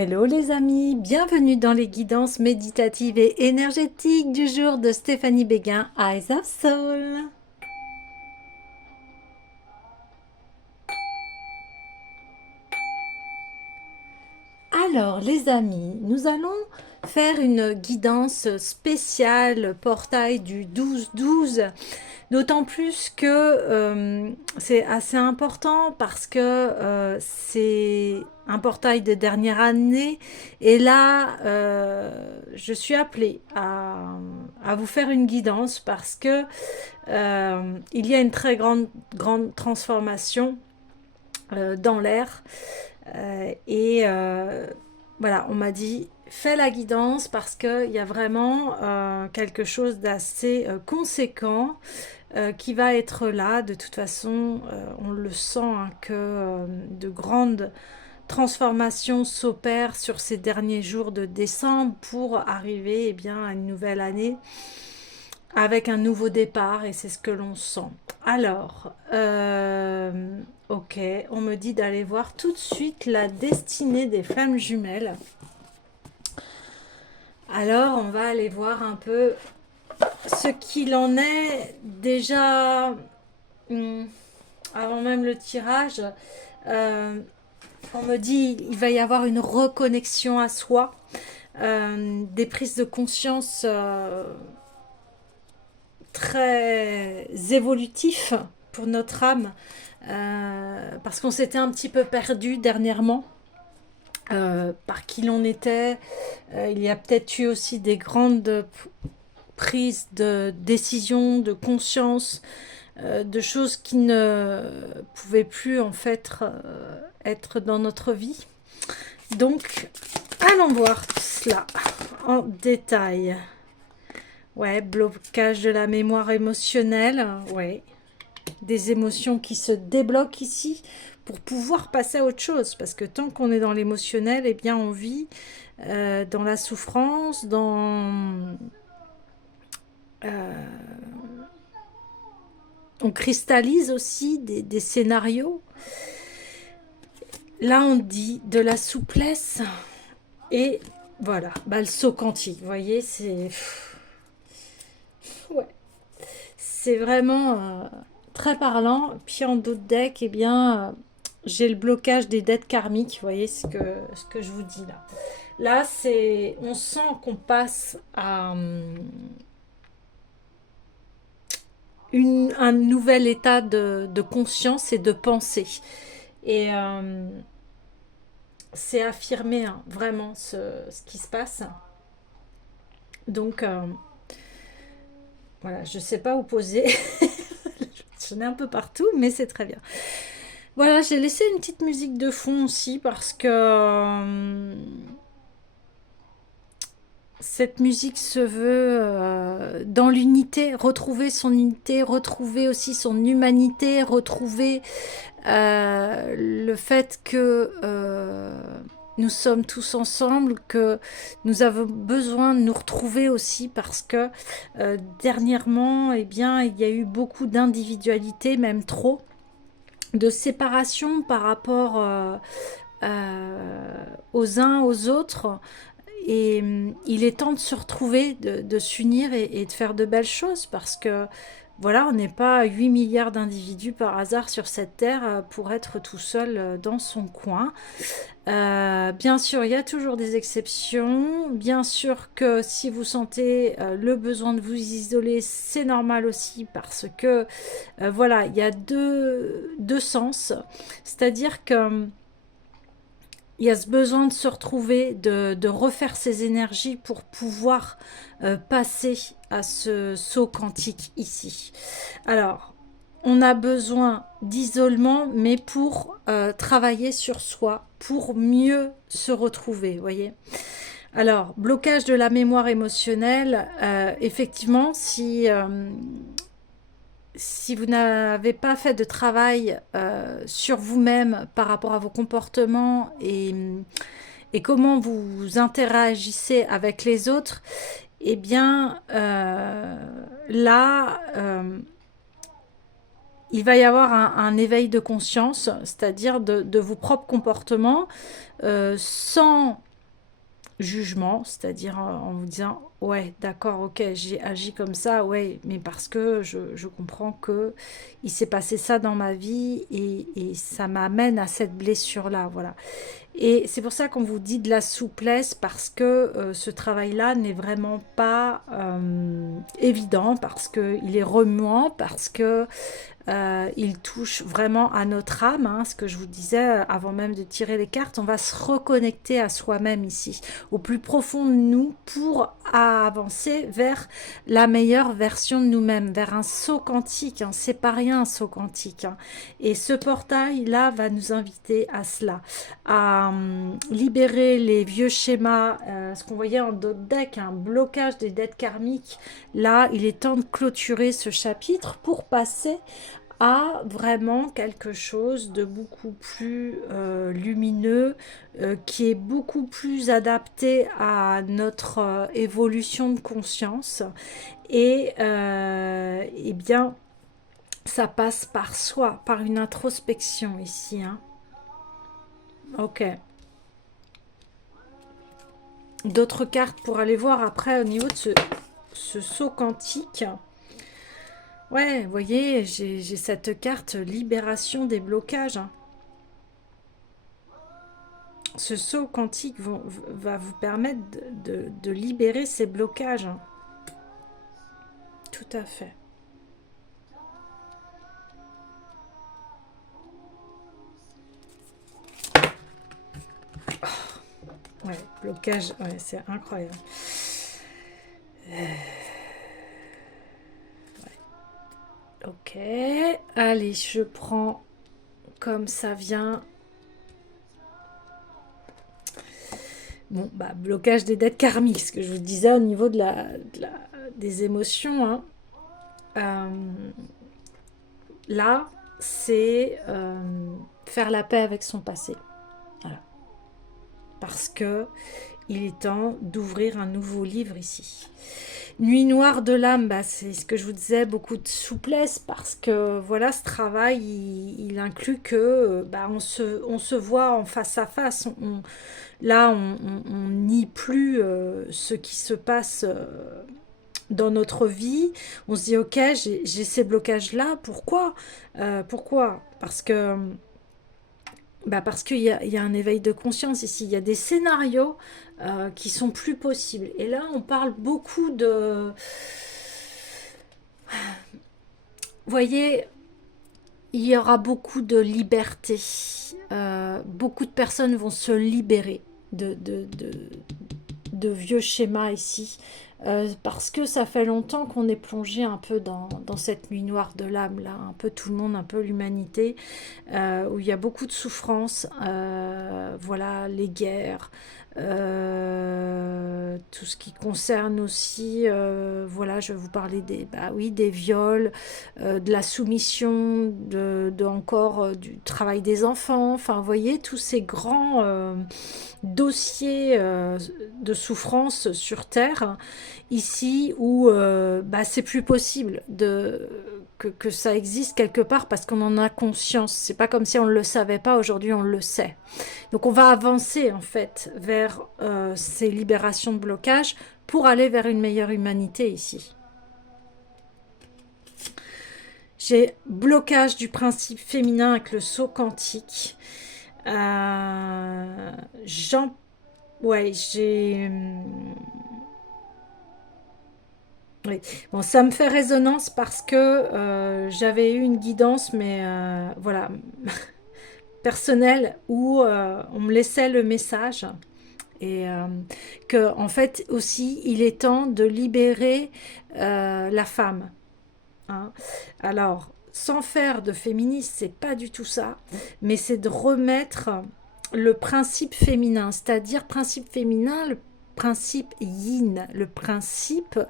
Hello les amis, bienvenue dans les guidances méditatives et énergétiques du jour de Stéphanie Béguin, Eyes of Soul. Alors les amis, nous allons faire une guidance spéciale portail du 12-12. D'autant plus que c'est assez important parce que c'est un portail de dernière année et là je suis appelée à vous faire une guidance parce que il y a une très grande transformation dans l'air et voilà, on m'a dit fais la guidance parce qu'il y a vraiment quelque chose d'assez conséquent qui va être là. De toute façon, on le sent hein, que de grandes transformations s'opèrent sur ces derniers jours de décembre pour arriver eh bien, à une nouvelle année avec un nouveau départ et c'est ce que l'on sent. Alors, ok, on me dit d'aller voir tout de suite la destinée des flammes jumelles. Alors, on va aller voir un peu ce qu'il en est déjà avant même le tirage. Euh, on me dit il va y avoir une reconnexion à soi, des prises de conscience très évolutifs pour notre âme, parce qu'on s'était un petit peu perdu dernièrement. Par qui l'on était, il y a peut-être eu aussi des grandes prises de décision, de conscience, de choses qui ne pouvaient plus en fait être dans notre vie. Donc, allons voir tout cela en détail. Ouais, blocage de la mémoire émotionnelle, ouais. Des émotions qui se débloquent ici pour pouvoir passer à autre chose. Parce que tant qu'on est dans l'émotionnel, eh bien on vit dans la souffrance, on cristallise aussi des scénarios. Là, on dit de la souplesse et voilà, bah, le saut quantique. Vous voyez, c'est ouais, c'est vraiment très parlant. Puis en d'autres decks, eh bien, j'ai le blocage des dettes karmiques. Vous voyez ce que je vous dis là. Là, c'est, on sent qu'on passe à un nouvel état de conscience et de pensée. Et c'est affirmé hein, vraiment ce qui se passe. Donc, voilà, je ne sais pas où poser. J'en ai un peu partout, mais c'est très bien. Voilà, j'ai laissé une petite musique de fond aussi parce que cette musique se veut dans l'unité, retrouver son unité, retrouver aussi son humanité, retrouver le fait que nous sommes tous ensemble, que nous avons besoin de nous retrouver aussi parce que dernièrement, eh bien, il y a eu beaucoup d'individualité, même trop, de séparation par rapport aux uns, aux autres. Et il est temps de se retrouver, de s'unir et de faire de belles choses parce que voilà, on n'est pas 8 milliards d'individus par hasard sur cette terre pour être tout seul dans son coin. Bien sûr, il y a toujours des exceptions. Bien sûr que si vous sentez le besoin de vous isoler, c'est normal aussi parce que voilà, il y a deux sens. C'est-à-dire que il y a ce besoin de se retrouver, de refaire ses énergies pour pouvoir passer à ce saut quantique ici. Alors, on a besoin d'isolement, mais pour travailler sur soi, pour mieux se retrouver, vous voyez. Alors, blocage de la mémoire émotionnelle, effectivement, si vous n'avez pas fait de travail sur vous-même par rapport à vos comportements et comment vous interagissez avec les autres, eh bien là, il va y avoir un éveil de conscience, c'est-à-dire de vos propres comportements, sans jugement, c'est-à-dire en vous disant ouais d'accord ok j'ai agi comme ça ouais mais parce que je comprends que il s'est passé ça dans ma vie et ça m'amène à cette blessure là voilà et c'est pour ça qu'on vous dit de la souplesse parce que ce travail-là n'est vraiment pas évident, parce qu'il est remuant, parce que il touche vraiment à notre âme, hein, ce que je vous disais avant même de tirer les cartes, on va se reconnecter à soi-même ici, au plus profond de nous pour avancer vers la meilleure version de nous-mêmes, vers un saut quantique, hein, c'est pas rien un saut quantique, hein. Et ce portail-là va nous inviter à cela, à libérer les vieux schémas, ce qu'on voyait en d'autres decks, un blocage des dettes karmiques. Là, il est temps de clôturer ce chapitre pour passer à vraiment quelque chose de beaucoup plus lumineux, qui est beaucoup plus adapté à notre évolution de conscience. Et eh bien, ça passe par soi, par une introspection ici, hein. Ok. D'autres cartes pour aller voir après au niveau de ce saut quantique. Ouais, vous voyez, j'ai cette carte libération des blocages, hein. Ce saut quantique va vous permettre de libérer ces blocages, hein. Tout à fait. Ouais, blocage, ouais, c'est incroyable. Ok, allez, je prends comme ça vient. Bon, bah, blocage des dettes karmiques, ce que je vous disais au niveau des émotions, hein. Euh, Là, c'est faire la paix avec son passé. Voilà. Parce que il est temps d'ouvrir un nouveau livre ici. Nuit noire de l'âme, bah, c'est ce que je vous disais, beaucoup de souplesse, parce que voilà, ce travail, il inclut que bah, on se voit en face à face. Là, on nie plus ce qui se passe dans notre vie. On se dit, ok, j'ai ces blocages-là, pourquoi pourquoi Parce que bah parce qu'il y a un éveil de conscience ici, il y a des scénarios qui sont plus possibles. Et là, on parle beaucoup de... Vous voyez, il y aura beaucoup de liberté. Beaucoup de personnes vont se libérer de vieux schémas ici. Parce que ça fait longtemps qu'on est plongé un peu dans cette nuit noire de l'âme, là, un peu tout le monde, un peu l'humanité, où il y a beaucoup de souffrance, voilà, les guerres, tout ce qui concerne aussi, voilà, je vais vous parler des, bah oui, des viols, de la soumission, encore du travail des enfants, enfin, vous voyez, tous ces grands dossiers de souffrance sur Terre, ici, où bah, c'est plus possible que ça existe quelque part parce qu'on en a conscience. C'est pas comme si on ne le savait pas, aujourd'hui on le sait. Donc on va avancer en fait vers ces libérations de blocage pour aller vers une meilleure humanité ici. J'ai blocage du principe féminin avec le saut quantique. J'en... Ouais, j'ai... Oui. Bon, ça me fait résonance parce que j'avais eu une guidance, mais voilà, personnelle, où on me laissait le message et que en fait aussi il est temps de libérer la femme, hein. Alors, sans faire de féminisme, c'est pas du tout ça, mais c'est de remettre le principe féminin, c'est-à-dire principe féminin, le principe yin, le principe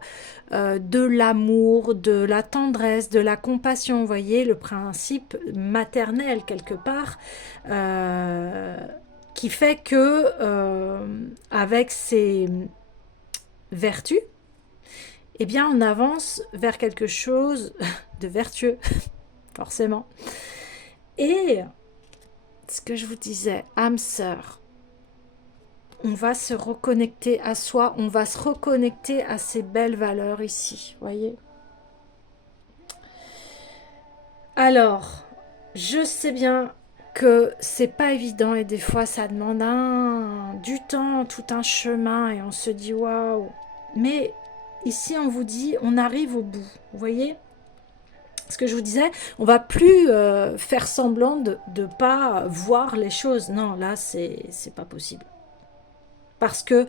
de l'amour, de la tendresse, de la compassion, vous voyez, le principe maternel quelque part, qui fait que avec ces vertus, eh bien on avance vers quelque chose de vertueux, forcément. Et ce que je vous disais, âme sœur, on va se reconnecter à soi, on va se reconnecter à ces belles valeurs ici, voyez. Alors, je sais bien que c'est pas évident et des fois ça demande du temps, tout un chemin et on se dit waouh. Mais ici on vous dit on arrive au bout, vous voyez ce que je vous disais, on va plus faire semblant de ne pas voir les choses. Non, là c'est pas possible. Parce que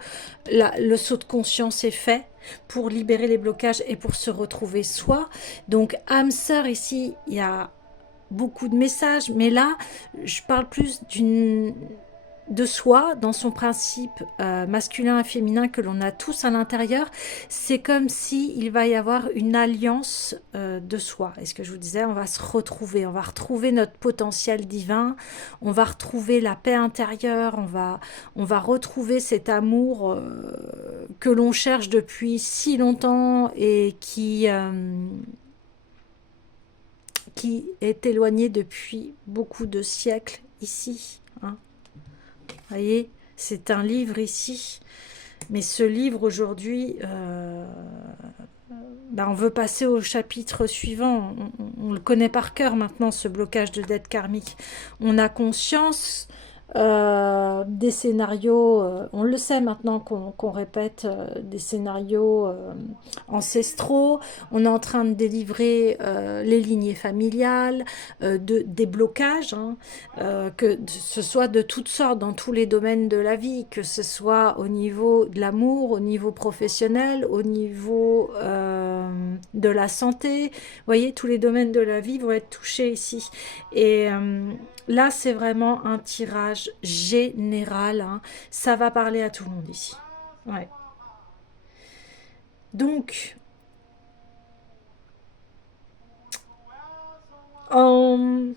le saut de conscience est fait pour libérer les blocages et pour se retrouver soi. Donc âme sœur ici, il y a beaucoup de messages, mais là, je parle plus de soi, dans son principe masculin et féminin que l'on a tous à l'intérieur. C'est comme si il va y avoir une alliance de soi. Et ce que je vous disais, on va se retrouver, on va retrouver notre potentiel divin, on va retrouver la paix intérieure, on va retrouver cet amour que l'on cherche depuis si longtemps et qui est éloigné depuis beaucoup de siècles ici. Hein. Vous voyez, c'est un livre ici. Mais ce livre aujourd'hui, on veut passer au chapitre suivant. On le connaît par cœur maintenant, ce blocage de dette karmique. On a conscience des scénarios, on le sait maintenant qu'on répète des scénarios ancestraux, on est en train de délivrer les lignées familiales, des blocages, hein, que ce soit de toutes sortes, dans tous les domaines de la vie, que ce soit au niveau de l'amour, au niveau professionnel, au niveau de la santé. Vous voyez, tous les domaines de la vie vont être touchés ici. Et là, c'est vraiment un tirage général. Hein. Ça va parler à tout le monde ici. Ouais. Donc, en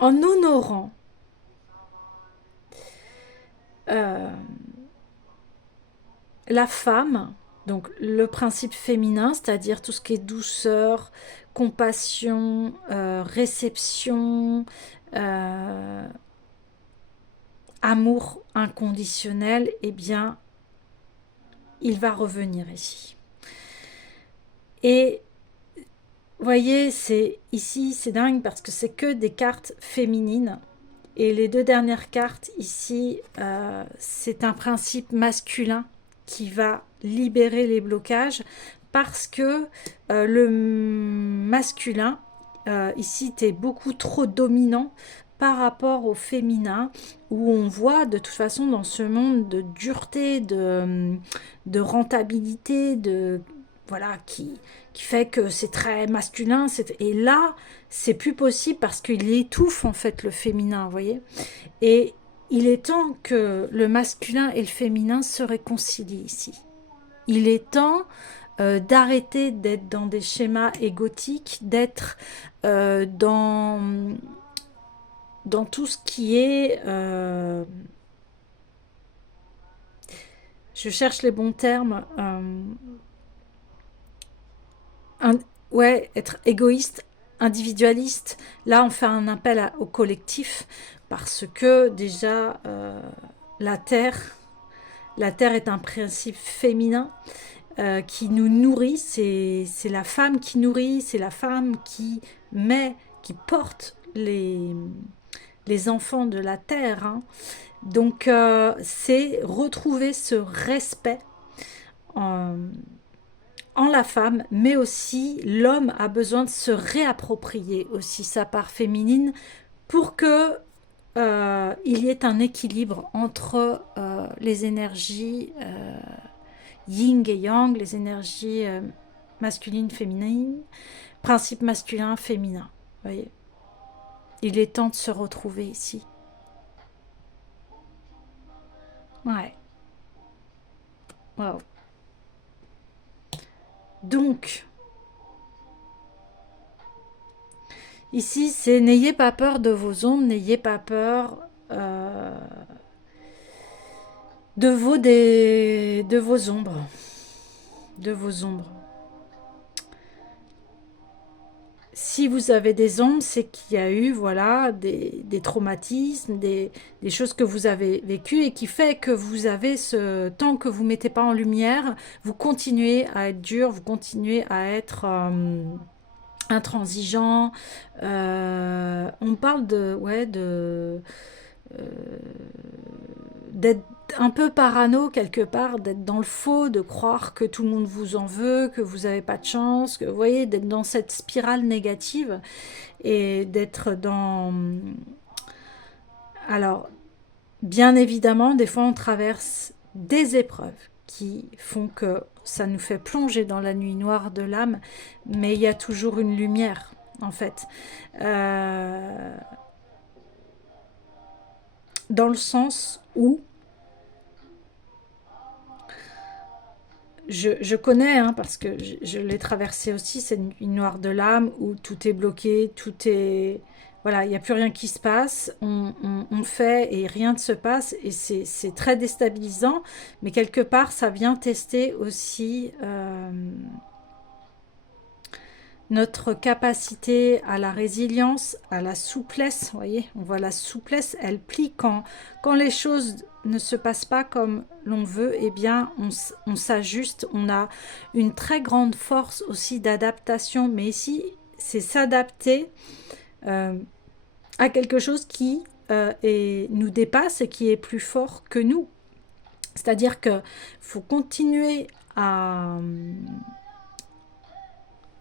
honorant la femme, donc le principe féminin, c'est-à-dire tout ce qui est douceur, compassion, réception, amour inconditionnel, eh bien, il va revenir ici. Et vous voyez, ici, c'est dingue parce que c'est que des cartes féminines. Et les deux dernières cartes ici, c'est un principe masculin qui va libérer les blocages parce que le masculin, ici, tu es beaucoup trop dominant par rapport au féminin, où on voit de toute façon dans ce monde de dureté, de rentabilité, voilà, qui fait que c'est très masculin. Et là, c'est plus possible parce qu'il étouffe en fait le féminin, vous voyez. Et il est temps que le masculin et le féminin se réconcilient ici. Il est temps d'arrêter d'être dans des schémas égotiques, d'être dans tout ce qui est... je cherche les bons termes. Ouais, être égoïste, individualiste. Là, on fait un appel au collectif parce que déjà, la Terre est un principe féminin qui nous nourrit. C'est la femme qui nourrit, c'est la femme qui qui porte les enfants de la Terre. Hein. Donc, c'est retrouver ce respect en la femme, mais aussi l'homme a besoin de se réapproprier aussi sa part féminine pour que il y ait un équilibre entre les énergies yin et yang, les énergies masculines, féminines, principe masculin, féminin. Vous voyez, il est temps de se retrouver ici. Ouais. Wow. Donc, ici, c'est n'ayez pas peur de vos ombres, n'ayez pas peur de vos ombres. De vos ombres. si vous avez des ombres, c'est qu'il y a eu, voilà, des traumatismes, des choses que vous avez vécues et qui fait que vous avez ce temps que vous ne mettez pas en lumière, vous continuez à être dur, vous continuez à être intransigeant. On parle de, ouais, euh, d'être un peu parano quelque part, d'être dans le faux, de croire que tout le monde vous en veut, que vous n'avez pas de chance, que vous voyez, d'être dans cette spirale négative et d'être dans... Alors, bien évidemment, des fois on traverse des épreuves qui font que ça nous fait plonger dans la nuit noire de l'âme, mais il y a toujours une lumière, en fait. Euh, Dans le sens où je connais, hein, parce que je l'ai traversé aussi, cette nuit noire de l'âme où tout est bloqué, tout est... Voilà, il n'y a plus rien qui se passe, on fait et rien ne se passe et c'est très déstabilisant, mais quelque part ça vient tester aussi notre capacité à la résilience, à la souplesse. Vous voyez, on voit la souplesse, elle plie quand les choses ne se passent pas comme l'on veut, eh bien on s'ajuste, on a une très grande force aussi d'adaptation, mais ici c'est s'adapter euh, à quelque chose qui nous dépasse et qui est plus fort que nous. C'est-à-dire qu'il faut continuer à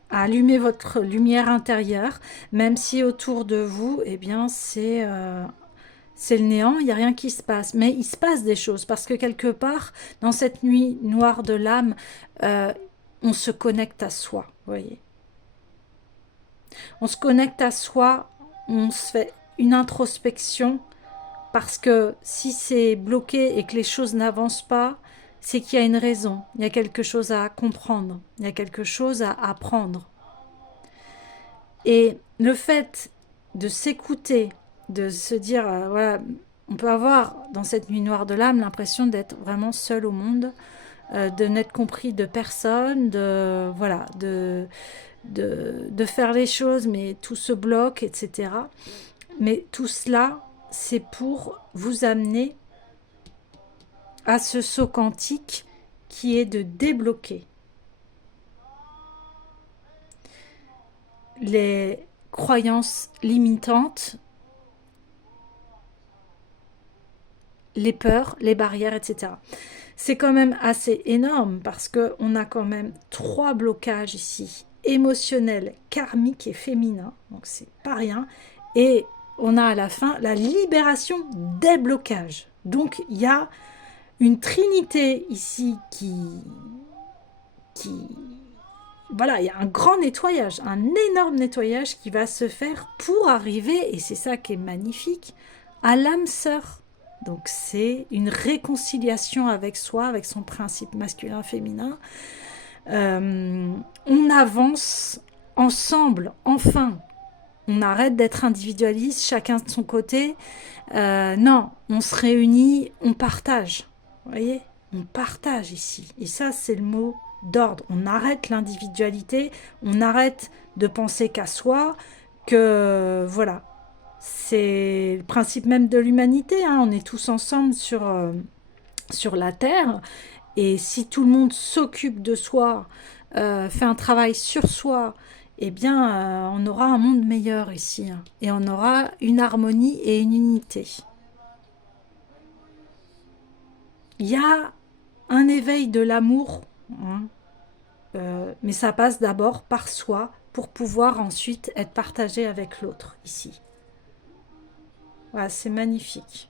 allumer votre lumière intérieure, même si autour de vous, eh bien, c'est le néant, il n'y a rien qui se passe. Mais il se passe des choses, parce que quelque part, dans cette nuit noire de l'âme, euh, on se connecte à soi, vous voyez. On se connecte à soi, on se fait une introspection, parce que si c'est bloqué et que les choses n'avancent pas, c'est qu'il y a une raison, il y a quelque chose à comprendre, il y a quelque chose à apprendre. Et le fait de s'écouter, de se dire, voilà, on peut avoir dans cette nuit noire de l'âme l'impression d'être vraiment seul au monde, de n'être compris de personne, de, voilà, de faire les choses, mais tout se bloque, etc. Mais tout cela, c'est pour vous amener à ce saut quantique qui est de débloquer les croyances limitantes, les peurs, les barrières, etc. C'est quand même assez énorme parce qu'on a quand même 3 blocages ici, émotionnels, karmiques et féminins, donc c'est pas rien. Et on a à la fin la libération des blocages. Donc il y a une trinité ici qui voilà, il y a un grand nettoyage, un énorme nettoyage qui va se faire pour arriver, et c'est ça qui est magnifique, à l'âme sœur. Donc c'est une réconciliation avec soi, avec son principe masculin-féminin. On avance ensemble, enfin. On arrête d'être individualiste, chacun de son côté. Non, on se réunit, on partage. Vous voyez, on partage ici. Et ça, c'est le mot d'ordre. On arrête l'individualité, on arrête de penser qu'à soi, que voilà. C'est le principe même de l'humanité, hein. On est tous ensemble sur la Terre. Et si tout le monde s'occupe de soi, fait un travail sur soi, eh bien, on aura un monde meilleur ici, hein. Et on aura une harmonie et une unité. Il y a un éveil de l'amour, hein, mais ça passe d'abord par soi pour pouvoir ensuite être partagé avec l'autre ici. Voilà, c'est magnifique.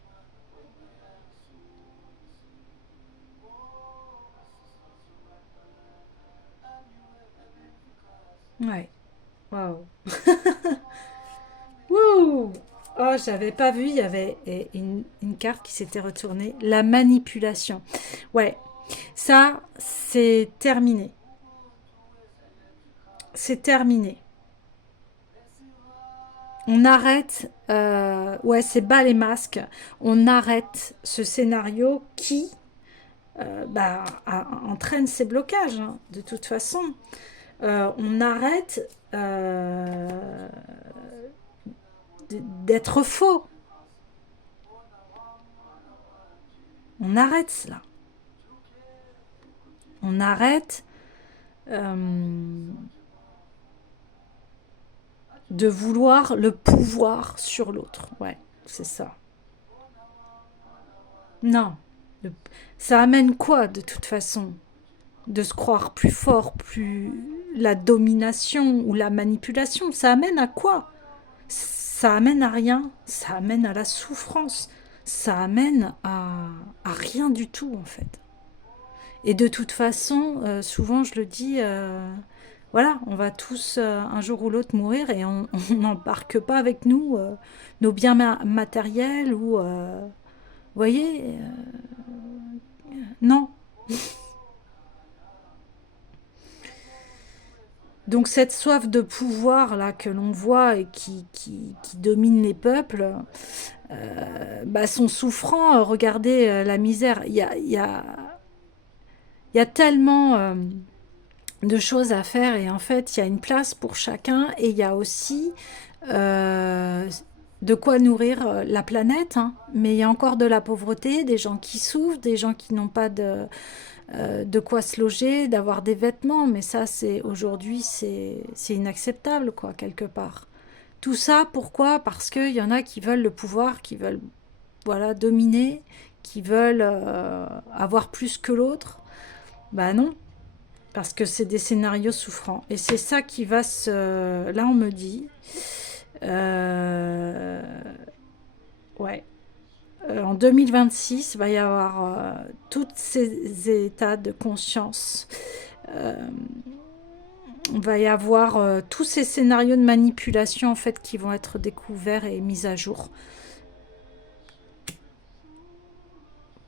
Ouais, waouh. Wouh! Oh, j'avais pas vu, il y avait une carte qui s'était retournée. La manipulation. Ouais, ça, c'est terminé. C'est terminé. On arrête, ouais, c'est bas les masques. On arrête ce scénario qui entraîne ces blocages, hein, de toute façon. On arrête d'être faux. On arrête cela. On arrête de vouloir le pouvoir sur l'autre. Ouais, c'est ça. Non. Ça amène quoi de toute façon? De se croire plus fort, plus la domination ou la manipulation, ça amène à quoi? Ça amène à rien, ça amène à la souffrance, ça amène à rien du tout en fait. Et de toute façon, souvent je le dis, voilà, on va tous un jour ou l'autre mourir et on n'embarque pas avec nous nos biens matériels ou, vous voyez, non. Donc cette soif de pouvoir là que l'on voit et qui domine les peuples, bah, sont souffrants. Regardez la misère. Il y a tellement de choses à faire et en fait il y a une place pour chacun et il y a aussi euh, de quoi nourrir la planète, hein. Mais il y a encore de la pauvreté, des gens qui souffrent, des gens qui n'ont pas de quoi se loger, d'avoir des vêtements, mais ça, c'est aujourd'hui, c'est inacceptable, quoi, quelque part. Tout ça, pourquoi? Parce qu'il y en a qui veulent le pouvoir, qui veulent, voilà, dominer, qui veulent avoir plus que l'autre. Bah non, parce que c'est des scénarios souffrants. Et c'est ça qui va se... Là, on me dit... euh, Ouais, en 2026, il va y avoir tous ces états de conscience. Euh, il va y avoir tous ces scénarios de manipulation en fait qui vont être découverts et mis à jour.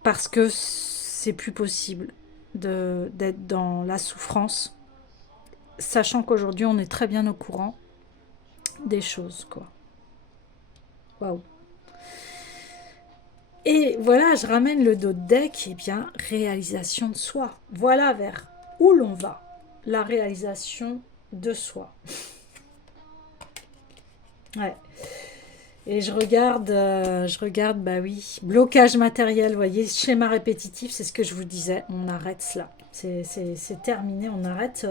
Parce que c'est plus possible d'être dans la souffrance, sachant qu'aujourd'hui on est très bien au courant des choses, quoi. Waouh. Et voilà, je ramène le dos de deck, et bien, réalisation de soi. Voilà vers où l'on va. La réalisation de soi. Ouais. Et je regarde, bah oui, blocage matériel, vous voyez, schéma répétitif, c'est ce que je vous disais, on arrête cela. C'est terminé, on arrête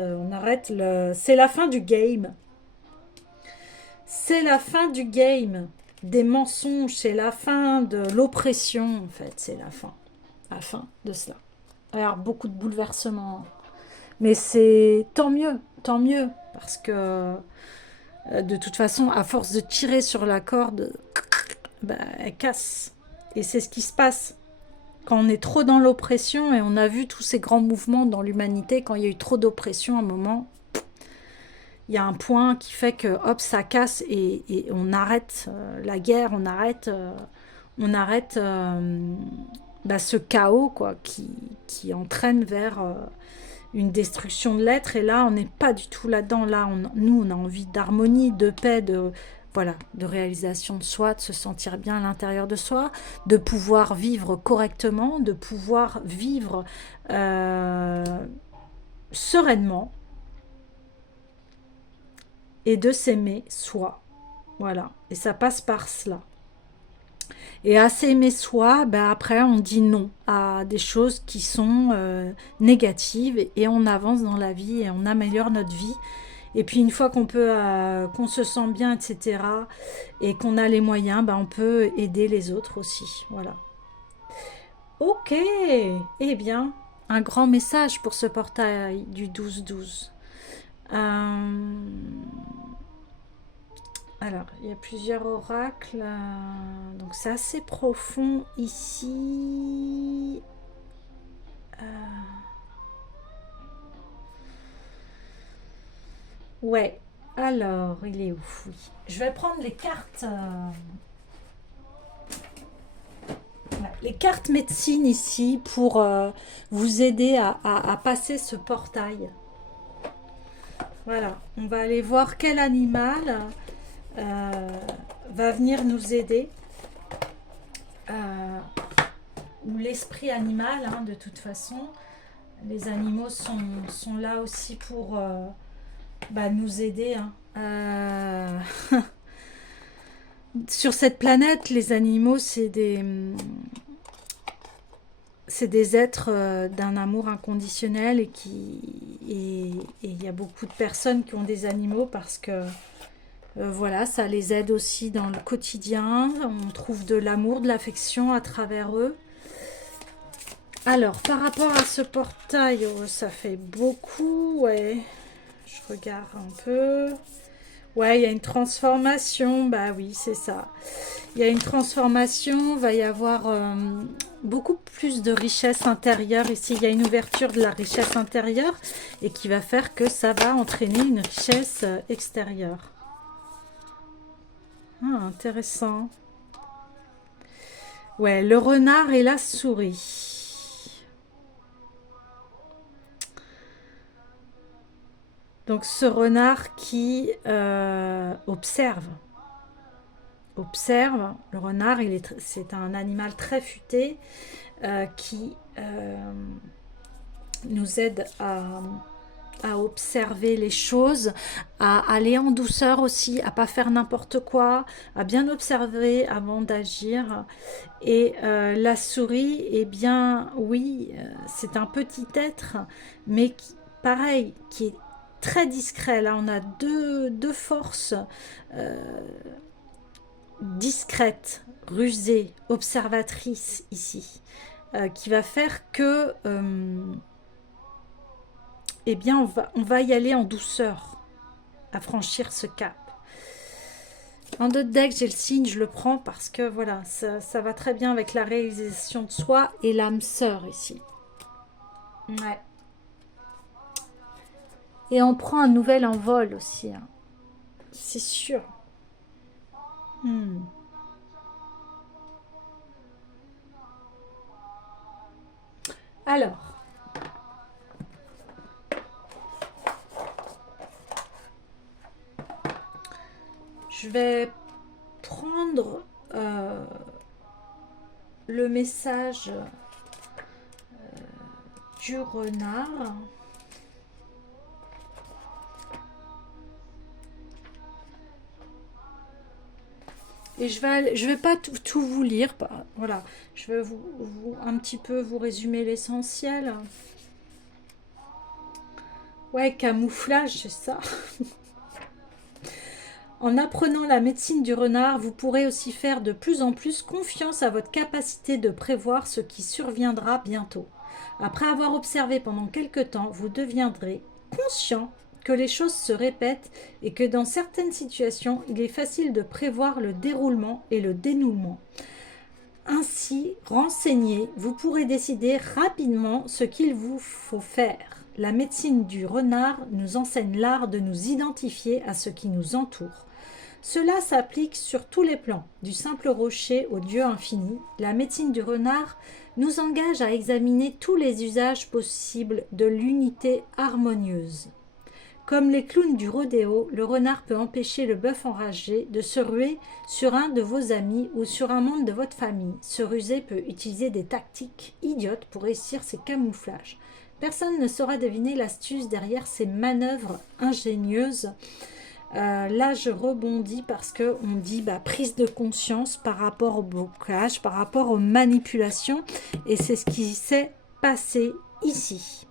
le... C'est la fin du game. C'est la fin du game. Des mensonges, c'est la fin de l'oppression, en fait, c'est la fin de cela. Alors, beaucoup de bouleversements. Mais c'est tant mieux, parce que de toute façon, à force de tirer sur la corde, bah, elle casse. Et c'est ce qui se passe. Quand on est trop dans l'oppression, et on a vu tous ces grands mouvements dans l'humanité, quand il y a eu trop d'oppression à un moment, il y a un point qui fait que hop, ça casse et on arrête la guerre, on arrête bah, ce chaos quoi, qui entraîne vers une destruction de l'être. Et là, on n'est pas du tout là-dedans. Là, nous, on a envie d'harmonie, de paix, de voilà, de réalisation de soi, de se sentir bien à l'intérieur de soi, de pouvoir vivre correctement, de pouvoir vivre sereinement et de s'aimer soi. Voilà. Et ça passe par cela. Et à s'aimer soi, ben après on dit non à des choses qui sont négatives et on avance dans la vie et on améliore notre vie. Et puis une fois qu'on se sent bien, etc., et qu'on a les moyens, ben on peut aider les autres aussi. Voilà. Ok, eh bien, un grand message pour ce portail du 12-12. Euh, Alors, il y a plusieurs oracles. Donc, c'est assez profond ici. Euh, ouais. Alors, il est où? Oui. Je vais prendre les cartes. Ouais, les cartes médecine ici pour vous aider à passer ce portail. Voilà. On va aller voir quel animal euh, va venir nous aider. Euh, ou l'esprit animal, hein, de toute façon. Les animaux sont là aussi pour bah, nous aider. Hein. Sur cette planète, les animaux, c'est des êtres d'un amour inconditionnel et il y a beaucoup de personnes qui ont des animaux parce que voilà, ça les aide aussi dans le quotidien. On trouve de l'amour, de l'affection à travers eux. Alors, par rapport à ce portail, oh, ça fait beaucoup, ouais. Je regarde un peu. Ouais, il y a une transformation, bah oui, c'est ça. Il y a une transformation, va y avoir beaucoup plus de richesse intérieure ici. Il y a une ouverture de la richesse intérieure et qui va faire que ça va entraîner une richesse extérieure. Ah, intéressant. Ouais, le renard et la souris. Donc ce renard qui observe. Le renard, c'est un animal très futé qui nous aide à observer les choses, à aller en douceur aussi, à pas faire n'importe quoi, à bien observer avant d'agir. Et la souris, eh bien, oui, c'est un petit être, mais pareil, qui est très discret. Là, on a deux forces discrètes, rusées, observatrices ici, qui va faire que eh bien, on va y aller en douceur, à franchir ce cap. En d'autres decks, j'ai le signe, je le prends parce que voilà, ça va très bien avec la réalisation de soi et l'âme sœur ici. Ouais. Et on prend un nouvel envol aussi, hein. C'est sûr. Hmm. Alors, je vais prendre le message du renard. Et je vais pas tout vous lire. Voilà, je vais un petit peu vous résumer l'essentiel. Ouais, camouflage, c'est ça. En apprenant la médecine du renard, vous pourrez aussi faire de plus en plus confiance à votre capacité de prévoir ce qui surviendra bientôt. Après avoir observé pendant quelque temps, vous deviendrez conscient que les choses se répètent et que dans certaines situations, il est facile de prévoir le déroulement et le dénouement. Ainsi, renseigné, vous pourrez décider rapidement ce qu'il vous faut faire. La médecine du renard nous enseigne l'art de nous identifier à ce qui nous entoure. Cela s'applique sur tous les plans, du simple rocher au Dieu infini. La médecine du renard nous engage à examiner tous les usages possibles de l'unité harmonieuse. Comme les clowns du rodéo, le renard peut empêcher le bœuf enragé de se ruer sur un de vos amis ou sur un membre de votre famille. Ce rusé peut utiliser des tactiques idiotes pour réussir ses camouflages. Personne ne saura deviner l'astuce derrière ces manœuvres ingénieuses. Là, je rebondis parce qu'on dit prise de conscience par rapport au blocage, par rapport aux manipulations. Et c'est ce qui s'est passé ici.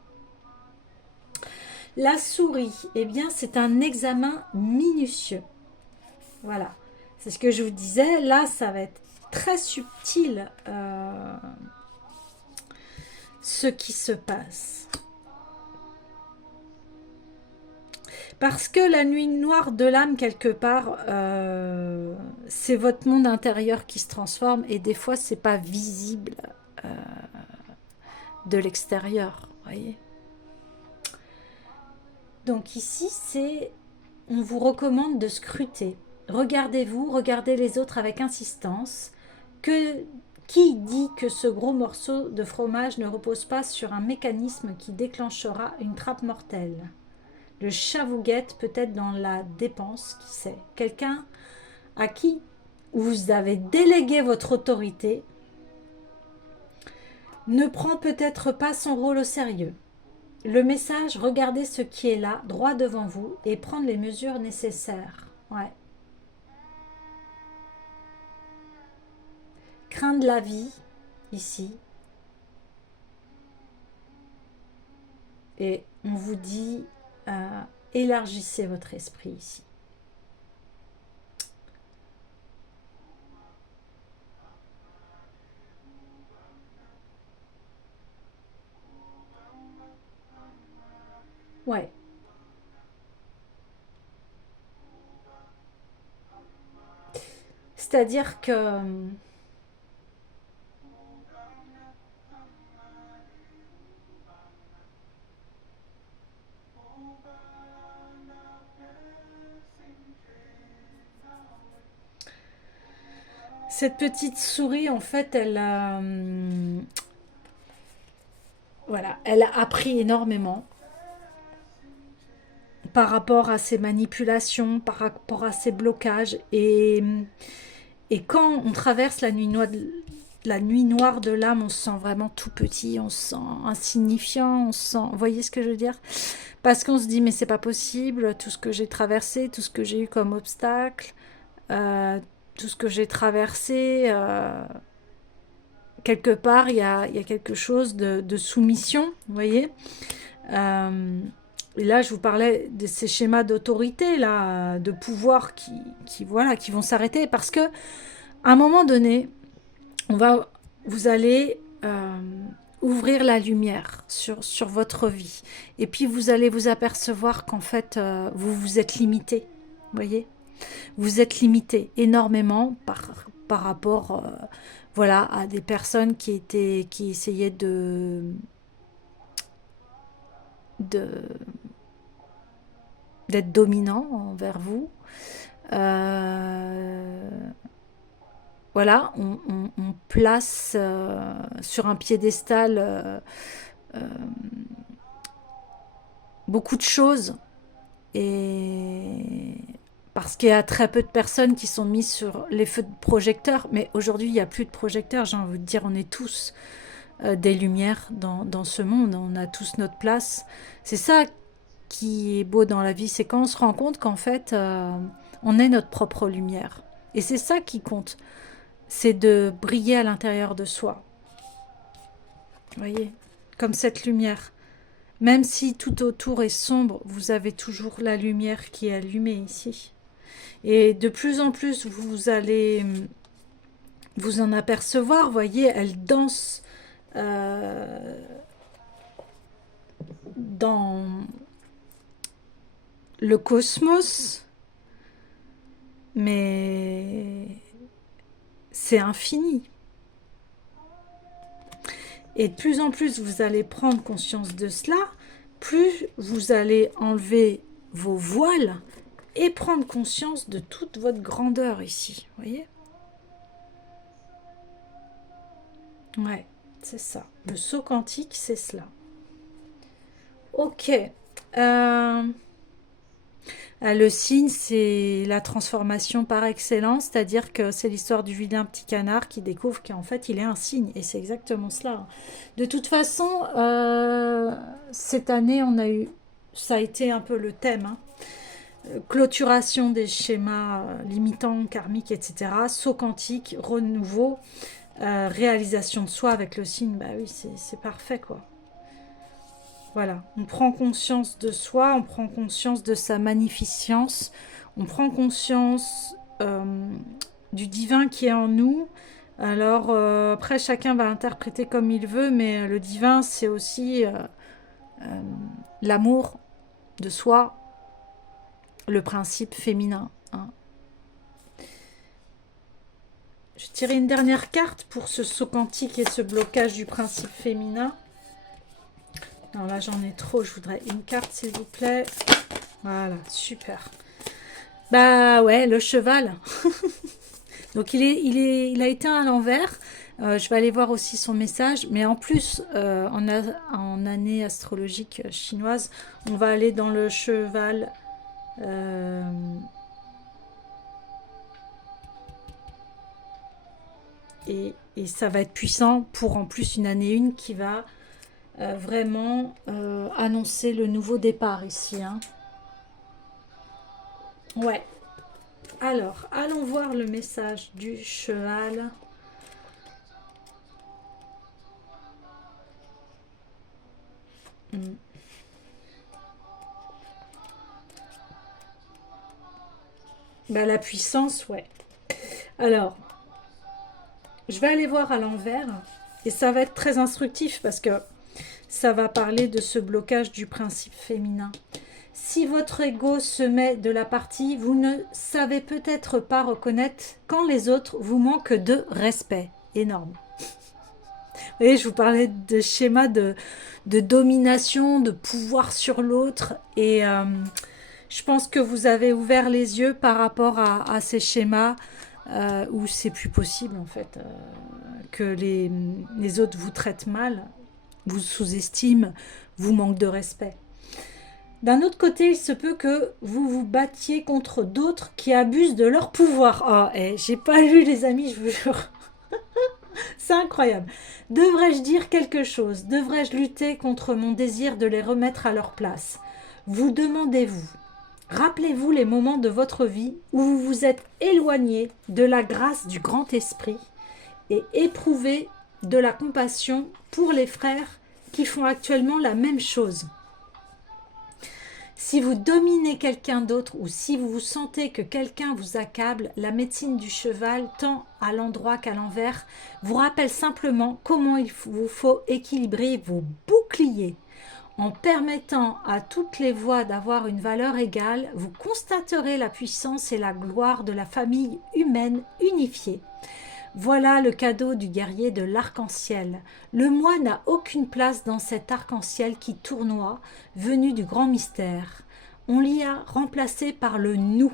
La souris, eh bien, c'est un examen minutieux. Voilà, c'est ce que je vous disais. Là, ça va être très subtil ce qui se passe. Parce que la nuit noire de l'âme, quelque part, c'est votre monde intérieur qui se transforme et des fois, c'est pas visible de l'extérieur, voyez. Donc ici, on vous recommande de scruter. Regardez-vous, regardez les autres avec insistance. Qui dit que ce gros morceau de fromage ne repose pas sur un mécanisme qui déclenchera une trappe mortelle? Le chat vous guette peut-être dans la dépense, qui sait. Quelqu'un à qui vous avez délégué votre autorité ne prend peut-être pas son rôle au sérieux. Le message, regardez ce qui est là, droit devant vous, et prendre les mesures nécessaires. Ouais. craindre la vie, ici. Et on vous dit, élargissez votre esprit ici. Ouais. C'est-à-dire que cette petite souris, en fait, voilà, elle a appris énormément par rapport à ses manipulations, par rapport à ses blocages. Et quand on traverse la nuit noire de l'âme, on se sent vraiment tout petit, on se sent insignifiant, on se sent... Vous voyez ce que je veux dire? Parce qu'on se dit, mais c'est pas possible, tout ce que j'ai traversé, tout ce que j'ai eu comme obstacle, euh, tout ce que j'ai traversé, quelque part, il y a quelque chose de soumission, vous voyez. Et là, je vous parlais de ces schémas d'autorité, là, de pouvoir voilà, qui vont s'arrêter parce que à un moment donné, vous allez ouvrir la lumière sur votre vie. Et puis, vous allez vous apercevoir qu'en fait, vous êtes limité. Vous voyez? Vous êtes limité énormément par rapport voilà, à des personnes qui essayaient de d'être dominants envers vous. Euh, voilà, on place sur un piédestal euh, beaucoup de choses et parce qu'il y a très peu de personnes qui sont mises sur les feux de projecteurs, mais aujourd'hui il n'y a plus de projecteurs, j'ai envie de dire, on est tous des lumières dans ce monde, on a tous notre place. C'est ça qui est beau dans la vie, c'est quand on se rend compte qu'en fait on est notre propre lumière. Et c'est ça qui compte, c'est de briller à l'intérieur de soi. Vous voyez, comme cette lumière. Même si tout autour est sombre, vous avez toujours la lumière qui est allumée ici. Et de plus en plus, vous allez vous en apercevoir. Vous voyez, elle danse dans le cosmos, mais c'est infini. Et de plus en plus, vous allez prendre conscience de cela, plus vous allez enlever vos voiles et prendre conscience de toute votre grandeur ici. Vous voyez? Ouais, c'est ça. Le saut quantique, c'est cela. Ok. Le signe, c'est la transformation par excellence, c'est-à-dire que c'est l'histoire du vilain petit canard qui découvre qu'en fait, il est un signe. Et c'est exactement cela. De toute façon, cette année, ça a été un peu le thème. Hein. Clôturation des schémas limitants, karmiques, etc. Saut quantique, renouveau, réalisation de soi avec le signe. Bah oui, c'est parfait, quoi. Voilà, on prend conscience de soi, on prend conscience de sa magnificence, on prend conscience du divin qui est en nous. Alors après, chacun va interpréter comme il veut, mais le divin, c'est aussi l'amour de soi, le principe féminin. Hein. Je tirer une dernière carte pour ce saut quantique et ce blocage du principe féminin. Non, là j'en ai trop, je voudrais une carte s'il vous plaît. Voilà, super. Bah ouais, le cheval. Donc il a été à l'envers. Je vais aller voir aussi son message. Mais en plus, en année astrologique chinoise, on va aller dans le cheval. Et ça va être puissant pour en plus une année 1 qui va vraiment annoncer le nouveau départ ici. Hein. Ouais. Alors, allons voir le message du cheval. Bah, la puissance, ouais. Alors, je vais aller voir à l'envers et ça va être très instructif parce que ça va parler de ce blocage du principe féminin. Si votre ego se met de la partie, vous ne savez peut-être pas reconnaître quand les autres vous manquent de respect. Énorme. Vous voyez, je vous parlais de schéma de domination, de pouvoir sur l'autre. Et je pense que vous avez ouvert les yeux par rapport à ces schémas où c'est plus possible en fait. Que les autres vous traitent mal, vous sous-estiment, vous manquent de respect. D'un autre côté, il se peut que vous vous battiez contre d'autres qui abusent de leur pouvoir. Oh, j'ai pas lu les amis, je vous jure. C'est incroyable. Devrais-je dire quelque chose? Devrais-je lutter contre mon désir de les remettre à leur place? Vous demandez-vous. Rappelez-vous les moments de votre vie où vous vous êtes éloigné de la grâce du grand esprit et éprouvez de la compassion pour les frères qui font actuellement la même chose. Si vous dominez quelqu'un d'autre ou si vous vous sentez que quelqu'un vous accable, la médecine du cheval, tant à l'endroit qu'à l'envers, vous rappelle simplement comment il vous faut équilibrer vos boucliers. En permettant à toutes les voix d'avoir une valeur égale, vous constaterez la puissance et la gloire de la famille humaine unifiée. Voilà le cadeau du guerrier de l'arc-en-ciel. Le moi n'a aucune place dans cet arc-en-ciel qui tournoie, venu du grand mystère. On l'y a remplacé par le nous.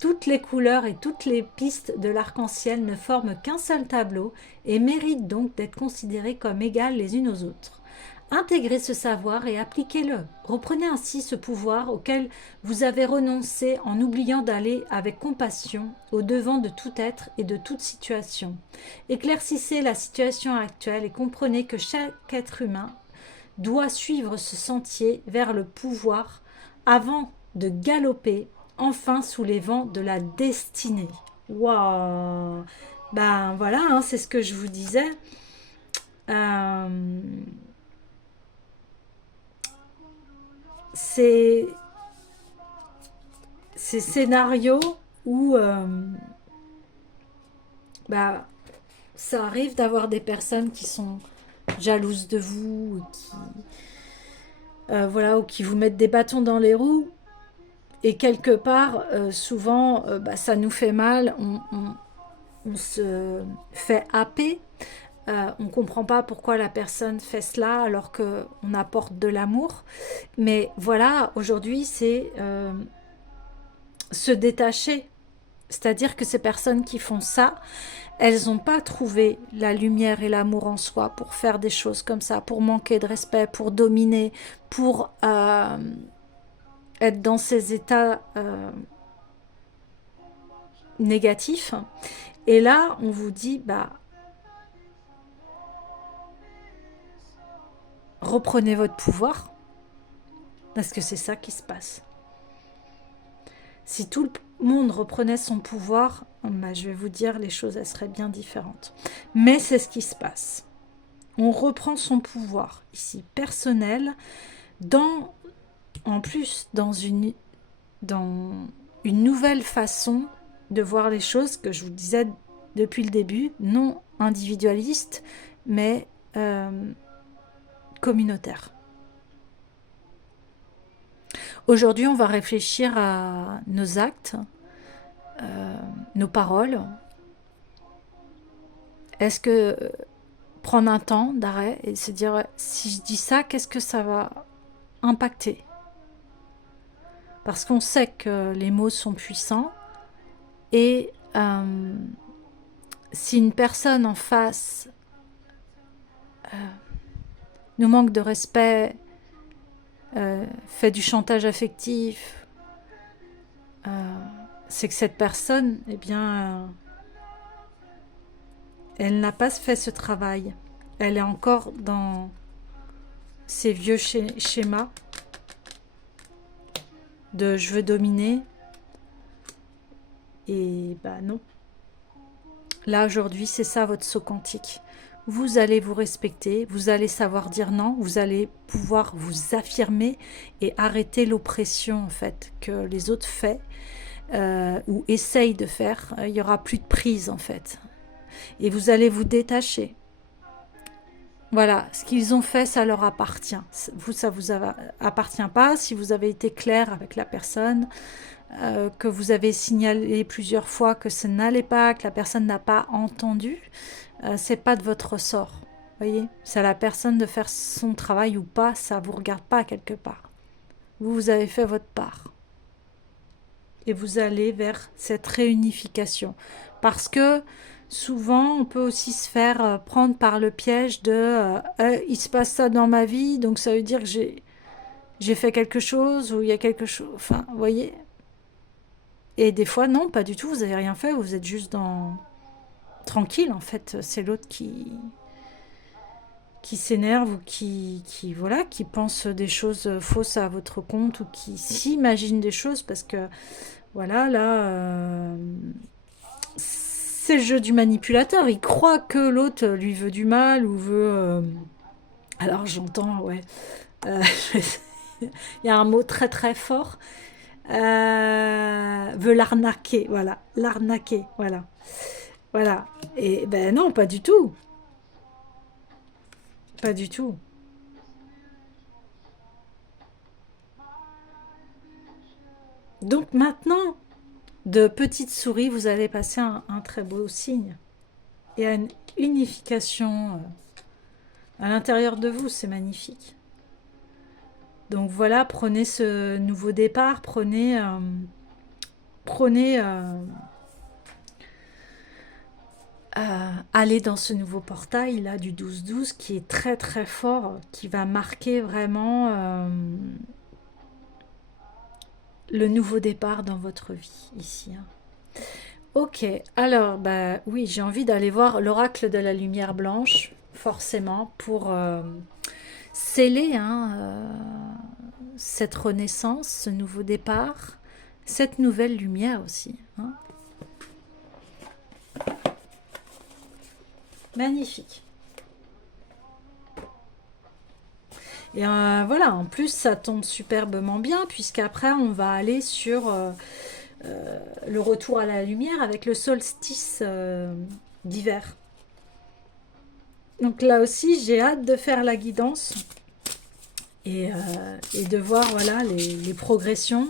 Toutes les couleurs et toutes les pistes de l'arc-en-ciel ne forment qu'un seul tableau et méritent donc d'être considérées comme égales les unes aux autres. Intégrez ce savoir et appliquez-le. Reprenez ainsi ce pouvoir auquel vous avez renoncé en oubliant d'aller avec compassion au-devant de tout être et de toute situation. Éclaircissez la situation actuelle et comprenez que chaque être humain doit suivre ce sentier vers le pouvoir avant de galoper enfin sous les vents de la destinée. Waouh! Ben voilà, hein, c'est ce que je vous disais. Ces scénarios où ça arrive d'avoir des personnes qui sont jalouses de vous, ou qui vous mettent des bâtons dans les roues, et quelque part, souvent, ça nous fait mal, on se fait happer. On ne comprend pas pourquoi la personne fait cela alors qu'on apporte de l'amour. Mais voilà, aujourd'hui, c'est se détacher. C'est-à-dire que ces personnes qui font ça, elles n'ont pas trouvé la lumière et l'amour en soi pour faire des choses comme ça, pour manquer de respect, pour dominer, pour être dans ces états négatifs. Et là, on vous dit, reprenez votre pouvoir, parce que c'est ça qui se passe. Si tout le monde reprenait son pouvoir, je vais vous dire, les choses elles seraient bien différentes. Mais c'est ce qui se passe. On reprend son pouvoir, ici personnel, en plus dans une nouvelle façon de voir les choses que je vous disais depuis le début, non individualiste, mais communautaire. Aujourd'hui, on va réfléchir à nos actes, nos paroles. Est-ce que prendre un temps d'arrêt et se dire, si je dis ça, qu'est-ce que ça va impacter? Parce qu'on sait que les mots sont puissants et si une personne en face nous manque de respect, fait du chantage affectif, c'est que cette personne, elle n'a pas fait ce travail. Elle est encore dans ces vieux schémas de je veux dominer. Et non. Là, aujourd'hui, c'est ça votre saut quantique. Vous allez vous respecter, vous allez savoir dire non, vous allez pouvoir vous affirmer et arrêter l'oppression en fait que les autres font. ou essaye de faire, il n'y aura plus de prise en fait. Et vous allez vous détacher. Voilà, ce qu'ils ont fait, ça leur appartient. Vous, ça vous appartient pas. Si vous avez été clair avec la personne, que vous avez signalé plusieurs fois que ça n'allait pas, que la personne n'a pas entendu, c'est pas de votre ressort. Voyez, c'est à la personne de faire son travail ou pas, ça vous regarde pas quelque part. Vous avez fait votre part. Et vous allez vers cette réunification. Parce que souvent, on peut aussi se faire prendre par le piège de il se passe ça dans ma vie, donc ça veut dire que j'ai fait quelque chose ou il y a quelque chose. Enfin, vous voyez. Et des fois, non, pas du tout, vous n'avez rien fait, vous êtes juste dans... tranquille, en fait. C'est l'autre qui s'énerve ou voilà, qui pense des choses fausses à votre compte ou qui s'imagine des choses parce que, voilà, là, c'est le jeu du manipulateur. Il croit que l'autre lui veut du mal ou veut... Alors, j'entends, ouais. Euh, Il y a un mot très très fort. Veut l'arnaquer, voilà. L'arnaquer, voilà. Voilà. Et ben non, pas du tout. Pas du tout. Donc maintenant, de petite souris, vous allez passer un très beau signe. Et à une unification à l'intérieur de vous, c'est magnifique. Donc voilà, prenez ce nouveau départ, prenez aller dans ce nouveau portail là du 12-12 qui est très très fort, qui va marquer vraiment le nouveau départ dans votre vie ici. Hein. Ok, alors bah oui, j'ai envie d'aller voir l'oracle de la lumière blanche, forcément, pour sceller cette renaissance, ce nouveau départ, cette nouvelle lumière aussi. Hein. Magnifique. Et voilà, en plus ça tombe superbement bien, puisqu'après on va aller sur le retour à la lumière avec le solstice d'hiver. Donc là aussi, j'ai hâte de faire la guidance et de voir voilà, les progressions.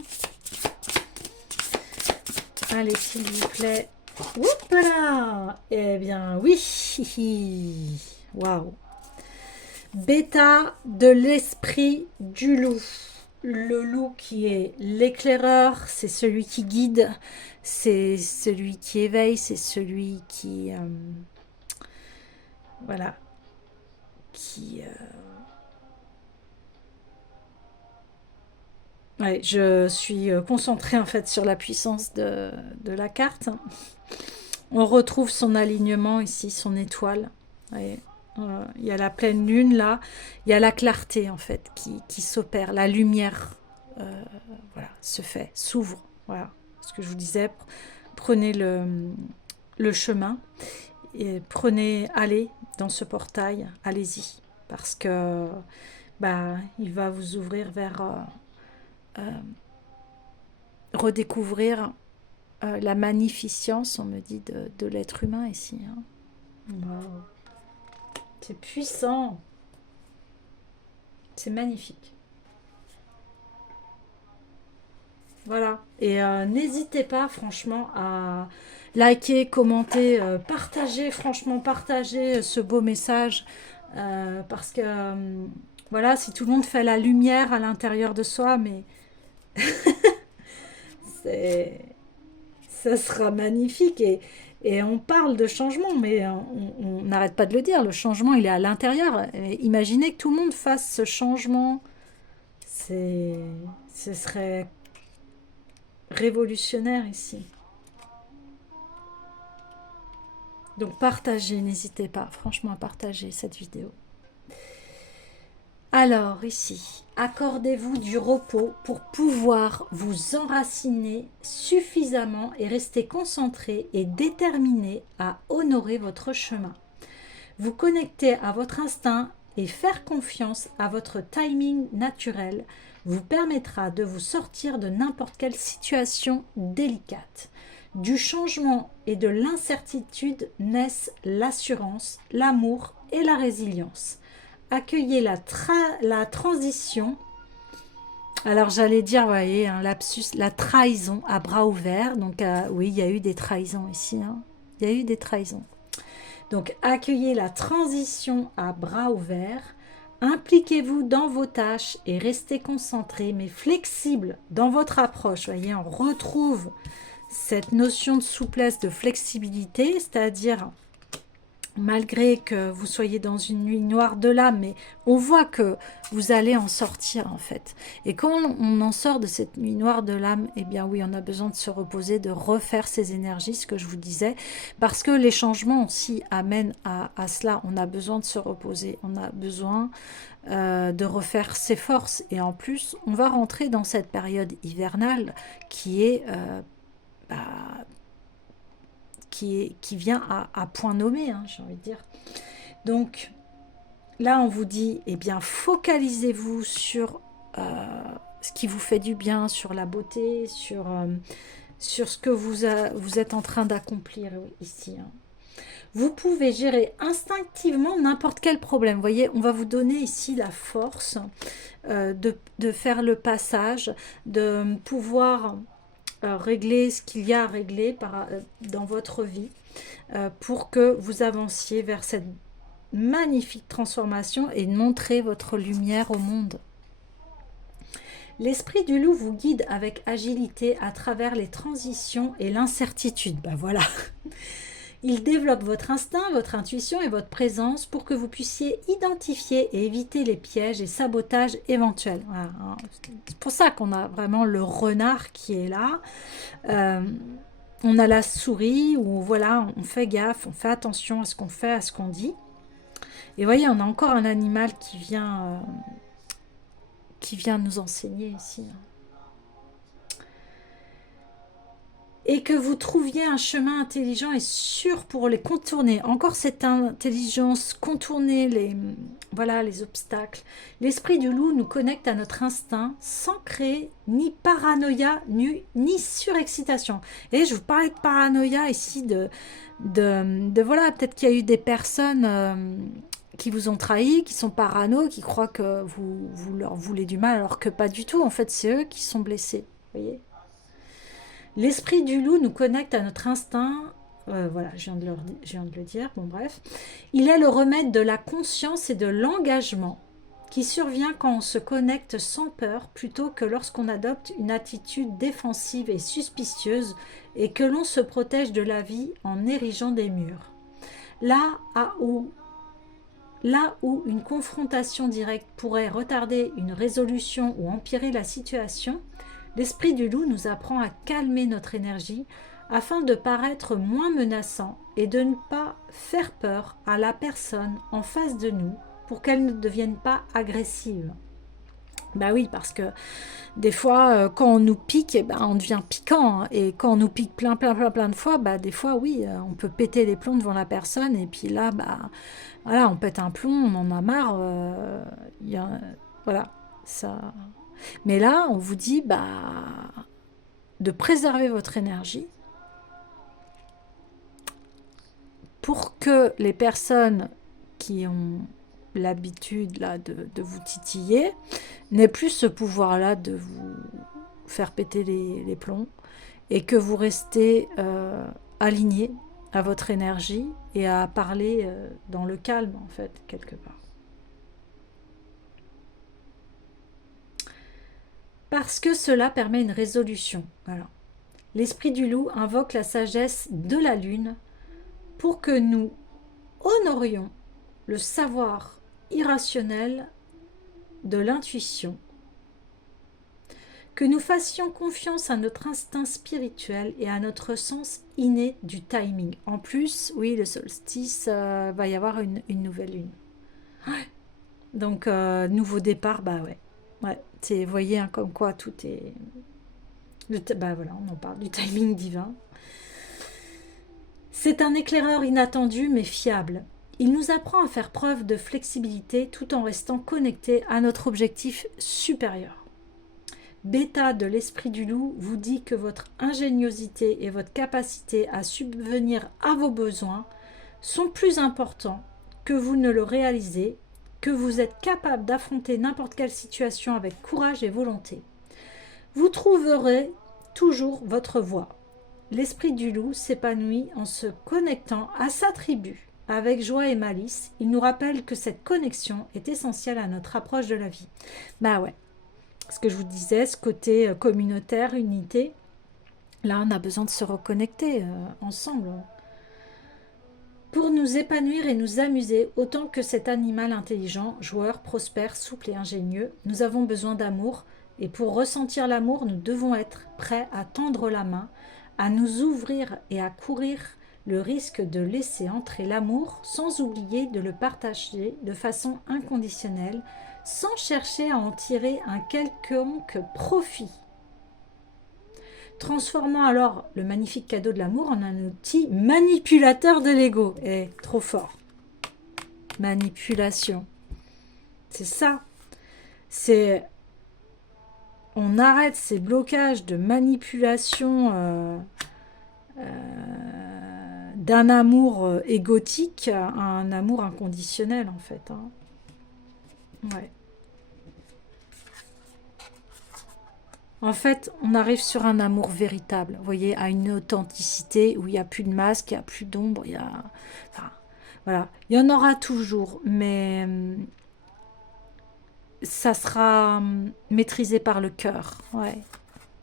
Allez, s'il vous plaît. Oups là. Eh bien, oui. Waouh. Bêta de l'esprit du loup. Le loup qui est l'éclaireur, c'est celui qui guide, c'est celui qui éveille, c'est celui qui... voilà. Qui... Ouais, je suis concentrée en fait sur la puissance de la carte. On retrouve son alignement ici, son étoile. Ouais. Il y a la pleine lune là, il y a la clarté en fait qui s'opère, la lumière voilà, se fait, s'ouvre. Voilà ce que je vous disais, prenez le chemin et allez dans ce portail, allez-y, parce que bah, il va vous ouvrir vers redécouvrir la magnificence, on me dit, de l'être humain ici. Hein. Wow. C'est puissant. C'est magnifique. Voilà. Et n'hésitez pas, franchement, à liker, commenter, partager, franchement, partager ce beau message. Parce que, voilà, si tout le monde fait la lumière à l'intérieur de soi, mais ça sera magnifique. Et on parle de changement, mais on n'arrête pas de le dire. Le changement, il est à l'intérieur. Imaginez que tout le monde fasse ce changement. Ce serait révolutionnaire ici. Donc partagez, n'hésitez pas franchement à partager cette vidéo. Alors ici, accordez-vous du repos pour pouvoir vous enraciner suffisamment et rester concentré et déterminé à honorer votre chemin. Vous connecter à votre instinct et faire confiance à votre timing naturel vous permettra de vous sortir de n'importe quelle situation délicate. Du changement et de l'incertitude naissent l'assurance, l'amour et la résilience. Accueillez la transition. Alors j'allais dire, vous voyez, un lapsus, la trahison à bras ouverts. Donc oui, il y a eu des trahisons ici. Hein. Il y a eu des trahisons. Donc accueillez la transition à bras ouverts. Impliquez-vous dans vos tâches et restez concentré mais flexible dans votre approche. Vous voyez, on retrouve cette notion de souplesse, de flexibilité, c'est-à-dire malgré que vous soyez dans une nuit noire de l'âme, mais on voit que vous allez en sortir en fait. Et quand on en sort de cette nuit noire de l'âme, eh bien oui, on a besoin de se reposer, de refaire ses énergies, ce que je vous disais, parce que les changements aussi amènent à cela. On a besoin de se reposer, on a besoin de refaire ses forces. Et en plus, on va rentrer dans cette période hivernale qui est... qui vient à point nommé, hein, j'ai envie de dire. Donc, là, on vous dit, eh bien, focalisez-vous sur ce qui vous fait du bien, sur la beauté, sur ce que vous êtes en train d'accomplir ici. Hein. Vous pouvez gérer instinctivement n'importe quel problème. Vous voyez, on va vous donner ici la force de faire le passage, de pouvoir... régler ce qu'il y a à régler dans votre vie pour que vous avanciez vers cette magnifique transformation et montrer votre lumière au monde. L'esprit du loup vous guide avec agilité à travers les transitions et l'incertitude. Ben voilà. Il développe votre instinct, votre intuition et votre présence pour que vous puissiez identifier et éviter les pièges et sabotages éventuels. Voilà. C'est pour ça qu'on a vraiment le renard qui est là. On a la souris où voilà, on fait gaffe, on fait attention à ce qu'on fait, à ce qu'on dit. Et vous voyez, on a encore un animal qui vient nous enseigner ici. Et que vous trouviez un chemin intelligent et sûr pour les contourner. Encore cette intelligence, contourner les obstacles. L'esprit du loup nous connecte à notre instinct sans créer ni paranoïa ni surexcitation. Et je vous parlais de paranoïa ici, voilà, peut-être qu'il y a eu des personnes qui vous ont trahi, qui sont parano, qui croient que vous leur voulez du mal, alors que pas du tout. En fait, c'est eux qui sont blessés. Vous voyez ? L'esprit du loup nous connecte à notre instinct. Voilà, je viens de le dire. Bon, bref. Il est le remède de la conscience et de l'engagement qui survient quand on se connecte sans peur plutôt que lorsqu'on adopte une attitude défensive et suspicieuse et que l'on se protège de la vie en érigeant des murs. Là où une confrontation directe pourrait retarder une résolution ou empirer la situation, l'esprit du loup nous apprend à calmer notre énergie afin de paraître moins menaçant et de ne pas faire peur à la personne en face de nous pour qu'elle ne devienne pas agressive. Bah oui, parce que des fois, quand on nous pique, on devient piquant. Hein, et quand on nous pique plein de fois, des fois, oui, on peut péter les plombs devant la personne. Et puis là, voilà, on pète un plomb, on en a marre. Voilà, ça... Mais là, on vous dit de préserver votre énergie pour que les personnes qui ont l'habitude là de vous titiller n'aient plus ce pouvoir-là de vous faire péter les plombs et que vous restez aligné à votre énergie et à parler dans le calme, en fait, quelque part. Parce que cela permet une résolution. Voilà. L'esprit du loup invoque la sagesse de la lune pour que nous honorions le savoir irrationnel de l'intuition, que nous fassions confiance à notre instinct spirituel et à notre sens inné du timing. En plus, oui, le solstice, va y avoir une nouvelle lune. Ouais. Donc, nouveau départ, ouais. Ouais, vous voyez, hein, comme quoi tout est... voilà, on en parle du timing divin. C'est un éclaireur inattendu mais fiable. Il nous apprend à faire preuve de flexibilité tout en restant connecté à notre objectif supérieur. bêta de l'esprit du loup vous dit que votre ingéniosité et votre capacité à subvenir à vos besoins sont plus importants que vous ne le réalisez, que vous êtes capable d'affronter n'importe quelle situation avec courage et volonté. Vous trouverez toujours votre voie. L'esprit du loup s'épanouit en se connectant à sa tribu. Avec joie et malice, il nous rappelle que cette connexion est essentielle à notre approche de la vie. Bah ouais, ce que je vous disais, ce côté communautaire, unité, là on a besoin de se reconnecter ensemble. Pour nous épanouir et nous amuser autant que cet animal intelligent, joueur, prospère, souple et ingénieux, nous avons besoin d'amour, et pour ressentir l'amour, nous devons être prêts à tendre la main, à nous ouvrir et à courir le risque de laisser entrer l'amour sans oublier de le partager de façon inconditionnelle, sans chercher à en tirer un quelconque profit. Transformant alors le magnifique cadeau de l'amour en un outil manipulateur de l'ego. Eh, trop fort. Manipulation. C'est ça. C'est... On arrête ces blocages de manipulation d'un amour égotique à un amour inconditionnel, en fait. Hein. Ouais. En fait, on arrive sur un amour véritable, vous voyez, à une authenticité où il n'y a plus de masque, il n'y a plus d'ombre, il y a... Enfin, voilà. Il y en aura toujours, mais ça sera maîtrisé par le cœur. Ouais,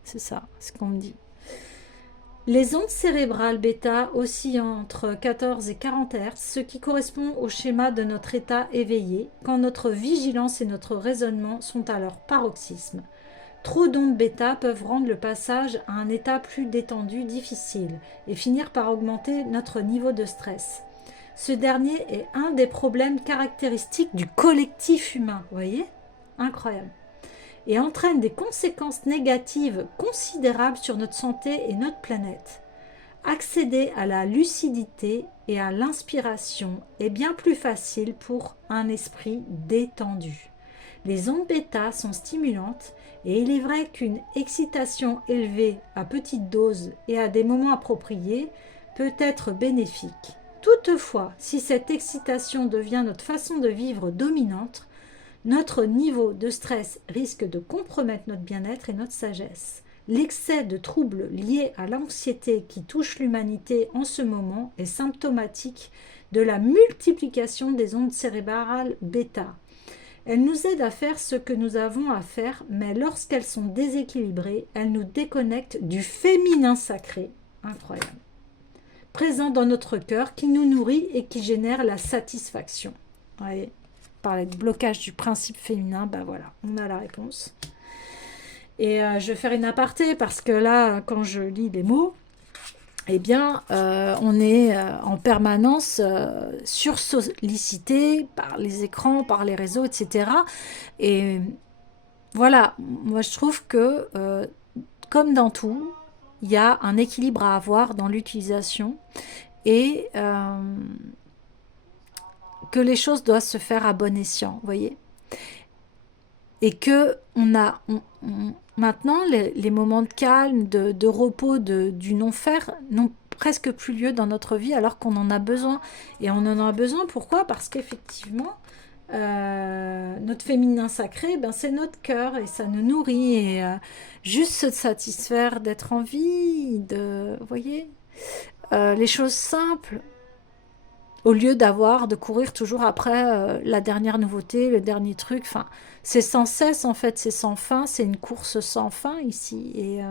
c'est ça, c'est ce qu'on me dit. Les ondes cérébrales bêta oscillent entre 14 et 40 Hz, ce qui correspond au schéma de notre état éveillé, quand notre vigilance et notre raisonnement sont à leur paroxysme. Trop d'ondes bêta peuvent rendre le passage à un état plus détendu difficile et finir par augmenter notre niveau de stress. Ce dernier est un des problèmes caractéristiques du collectif humain, vous voyez ? Incroyable. Et entraîne des conséquences négatives considérables sur notre santé et notre planète. Accéder à la lucidité et à l'inspiration est bien plus facile pour un esprit détendu. Les ondes bêta sont stimulantes et il est vrai qu'une excitation élevée à petite dose et à des moments appropriés peut être bénéfique. Toutefois, si cette excitation devient notre façon de vivre dominante, notre niveau de stress risque de compromettre notre bien-être et notre sagesse. L'excès de troubles liés à l'anxiété qui touche l'humanité en ce moment est symptomatique de la multiplication des ondes cérébrales bêta. Elles nous aident à faire ce que nous avons à faire, mais lorsqu'elles sont déséquilibrées, elles nous déconnectent du féminin sacré. Incroyable. Présent dans notre cœur, qui nous nourrit et qui génère la satisfaction. Vous voyez, par le blocage du principe féminin, ben voilà, on a la réponse. Et je vais faire une aparté parce que là, quand je lis les mots, eh bien, on est en permanence sursollicité par les écrans, par les réseaux, etc. Et voilà, moi je trouve que, comme dans tout, il y a un équilibre à avoir dans l'utilisation et que les choses doivent se faire à bon escient, vous voyez. Et que maintenant, les moments de calme, de repos, du non-faire n'ont presque plus lieu dans notre vie alors qu'on en a besoin. Et on en a besoin, pourquoi? Parce qu'effectivement, notre féminin sacré, ben, c'est notre cœur et ça nous nourrit. Et juste se satisfaire d'être en vie, vous voyez, les choses simples, au lieu de courir toujours après la dernière nouveauté, le dernier truc. Enfin, c'est sans cesse, en fait, c'est sans fin, c'est une course sans fin ici. Et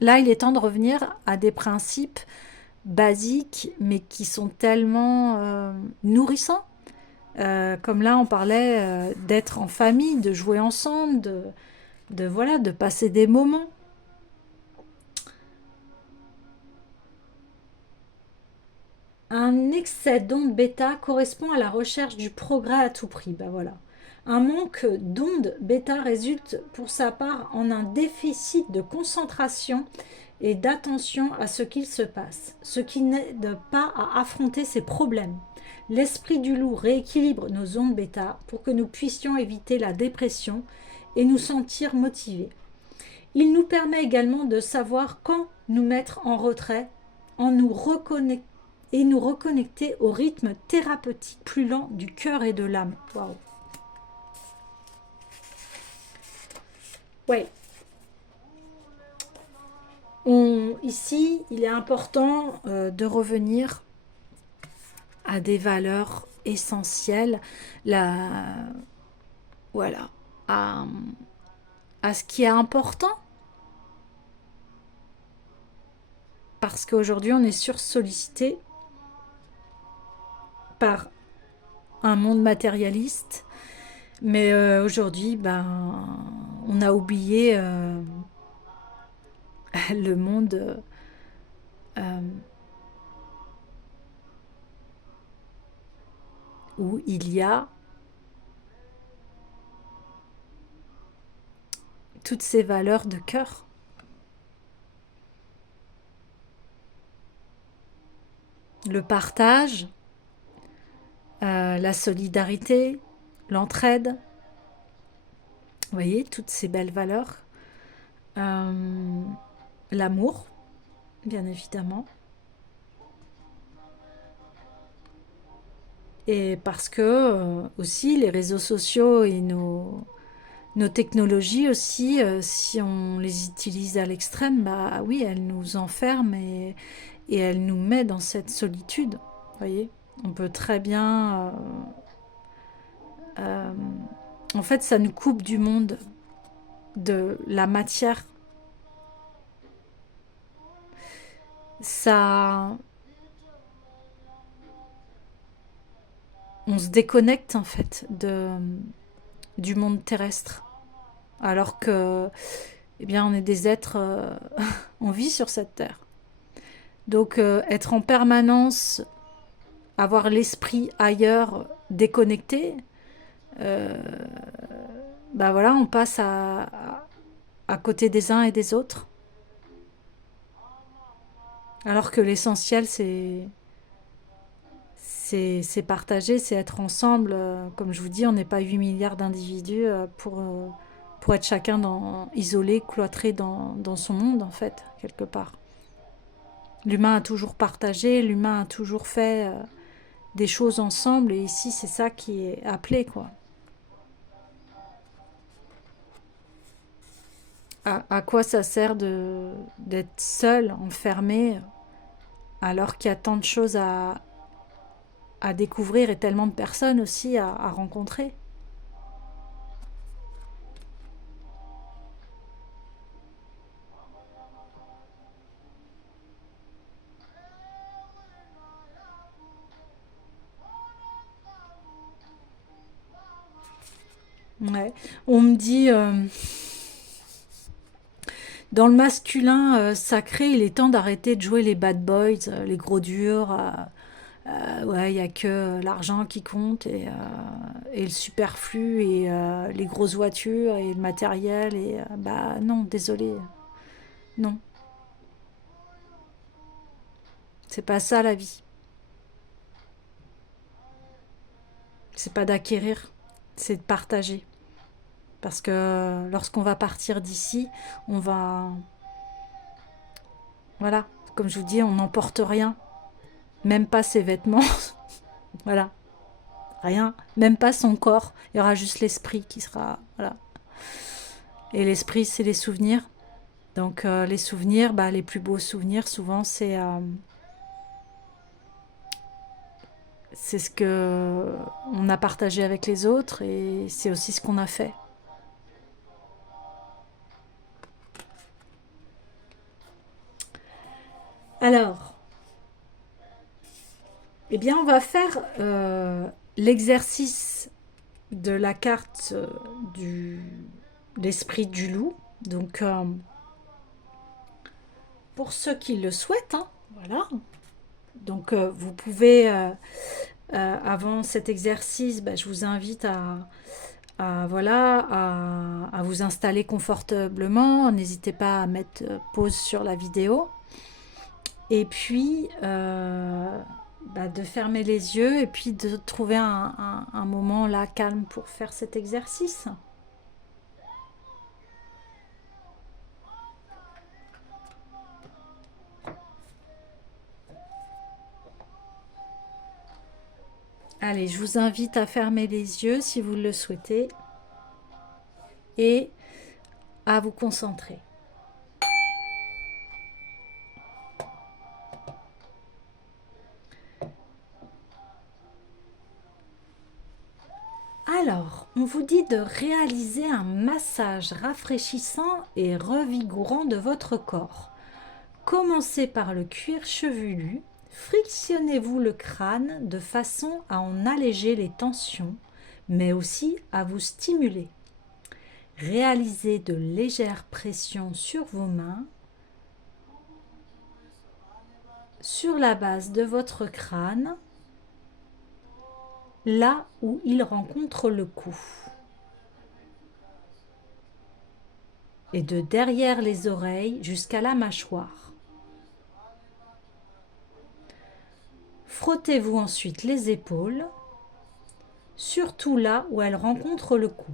là, il est temps de revenir à des principes basiques, mais qui sont tellement nourrissants. Comme là, on parlait d'être en famille, de jouer ensemble, voilà, de passer des moments. Un excès d'ondes bêta correspond à la recherche du progrès à tout prix. Ben voilà. Un manque d'ondes bêta résulte pour sa part en un déficit de concentration et d'attention à ce qu'il se passe, ce qui n'aide pas à affronter ses problèmes. L'esprit du loup rééquilibre nos ondes bêta pour que nous puissions éviter la dépression et nous sentir motivés. Il nous permet également de savoir quand nous mettre en retrait en nous reconnecter et nous reconnecter au rythme thérapeutique plus lent du cœur et de l'âme. Waouh. Ouais. Ici, il est important de revenir à des valeurs essentielles, voilà, à, à ce qui est important. Parce qu'aujourd'hui, on est sursollicité par un monde matérialiste. Mais aujourd'hui, on a oublié le monde où il y a toutes ces valeurs de cœur. Le partage, la solidarité, l'entraide. Vous voyez, toutes ces belles valeurs. L'amour, bien évidemment. Et parce que aussi les réseaux sociaux et nos technologies aussi, si on les utilise à l'extrême, bah oui, elles nous enferment et elles nous mettent dans cette solitude. Vous voyez, on peut très bien... en fait, ça nous coupe du monde, de la matière. Ça... On se déconnecte en fait du monde terrestre. Alors que, eh bien, on est des êtres, on vit sur cette terre. Donc, être en permanence, avoir l'esprit ailleurs, déconnecté, voilà, on passe à côté des uns et des autres. Alors que l'essentiel, c'est partager, c'est être ensemble. Comme je vous dis, on n'est pas 8 milliards d'individus pour être chacun isolé, cloîtré dans son monde, en fait, quelque part. L'humain a toujours partagé, l'humain a toujours fait des choses ensemble, et ici, c'est ça qui est appelé, quoi. À quoi ça sert d'être seul, enfermé, alors qu'il y a tant de choses à découvrir et tellement de personnes aussi à rencontrer. Ouais. On me dit, dans le masculin sacré, il est temps d'arrêter de jouer les bad boys, les gros durs. Ouais, il n'y a que l'argent qui compte et le superflu et les grosses voitures et le matériel. Et bah non, désolé, non. C'est pas ça la vie. C'est pas d'acquérir, c'est de partager. Parce que lorsqu'on va partir d'ici, on va... Voilà, comme je vous dis, on n'emporte rien. Même pas ses vêtements. Voilà, rien. Même pas son corps. Il y aura juste l'esprit qui sera... Voilà. Et l'esprit, c'est les souvenirs. Donc les souvenirs, les plus beaux souvenirs, souvent, c'est ce que on a partagé avec les autres et c'est aussi ce qu'on a fait. Alors, eh bien, on va faire l'exercice de la carte de l'esprit du loup. Donc, pour ceux qui le souhaitent, hein, voilà. Donc, vous pouvez, avant cet exercice, je vous invite voilà, à vous installer confortablement. N'hésitez pas à mettre pause sur la vidéo. Et puis, de fermer les yeux et puis de trouver un moment là calme pour faire cet exercice. Allez, je vous invite à fermer les yeux si vous le souhaitez et à vous concentrer. Alors, on vous dit de réaliser un massage rafraîchissant et revigorant de votre corps. Commencez par le cuir chevelu, frictionnez-vous le crâne de façon à en alléger les tensions, mais aussi à vous stimuler. Réalisez de légères pressions sur vos mains, sur la base de votre crâne, là où il rencontre le cou. Et de derrière les oreilles jusqu'à la mâchoire. Frottez-vous ensuite les épaules, surtout là où elles rencontrent le cou.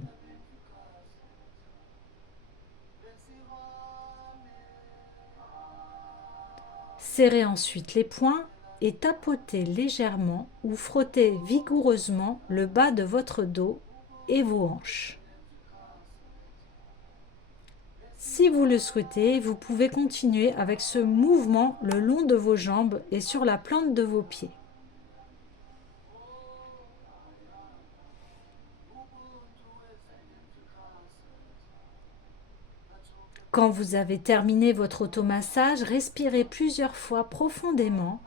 Serrez ensuite les poings et tapotez légèrement ou frottez vigoureusement le bas de votre dos et vos hanches. Si vous le souhaitez, vous pouvez continuer avec ce mouvement le long de vos jambes et sur la plante de vos pieds. Quand vous avez terminé votre automassage, respirez plusieurs fois profondément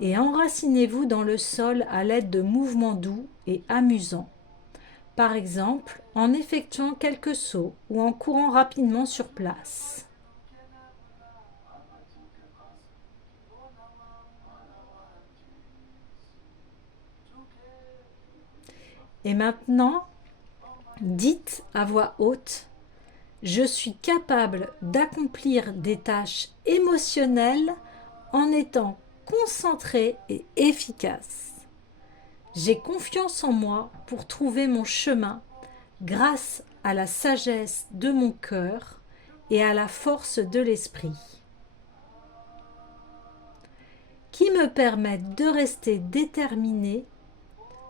et enracinez-vous dans le sol à l'aide de mouvements doux et amusants. Par exemple, en effectuant quelques sauts ou en courant rapidement sur place. Et maintenant, dites à voix haute: je suis capable d'accomplir des tâches émotionnelles en étant concentré et efficace. J'ai confiance en moi pour trouver mon chemin grâce à la sagesse de mon cœur et à la force de l'esprit, qui me permettent de rester déterminé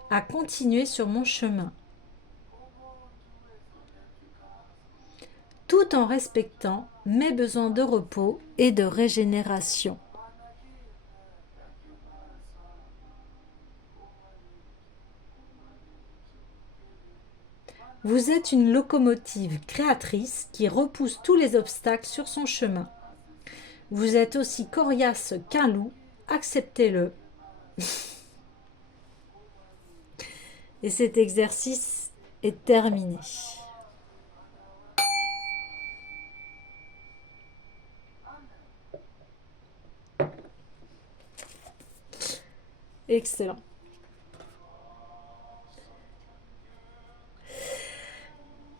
à continuer sur mon chemin, tout en respectant mes besoins de repos et de régénération. Vous êtes une locomotive créatrice qui repousse tous les obstacles sur son chemin. Vous êtes aussi coriace qu'un loup, acceptez-le. Et cet exercice est terminé. Excellent.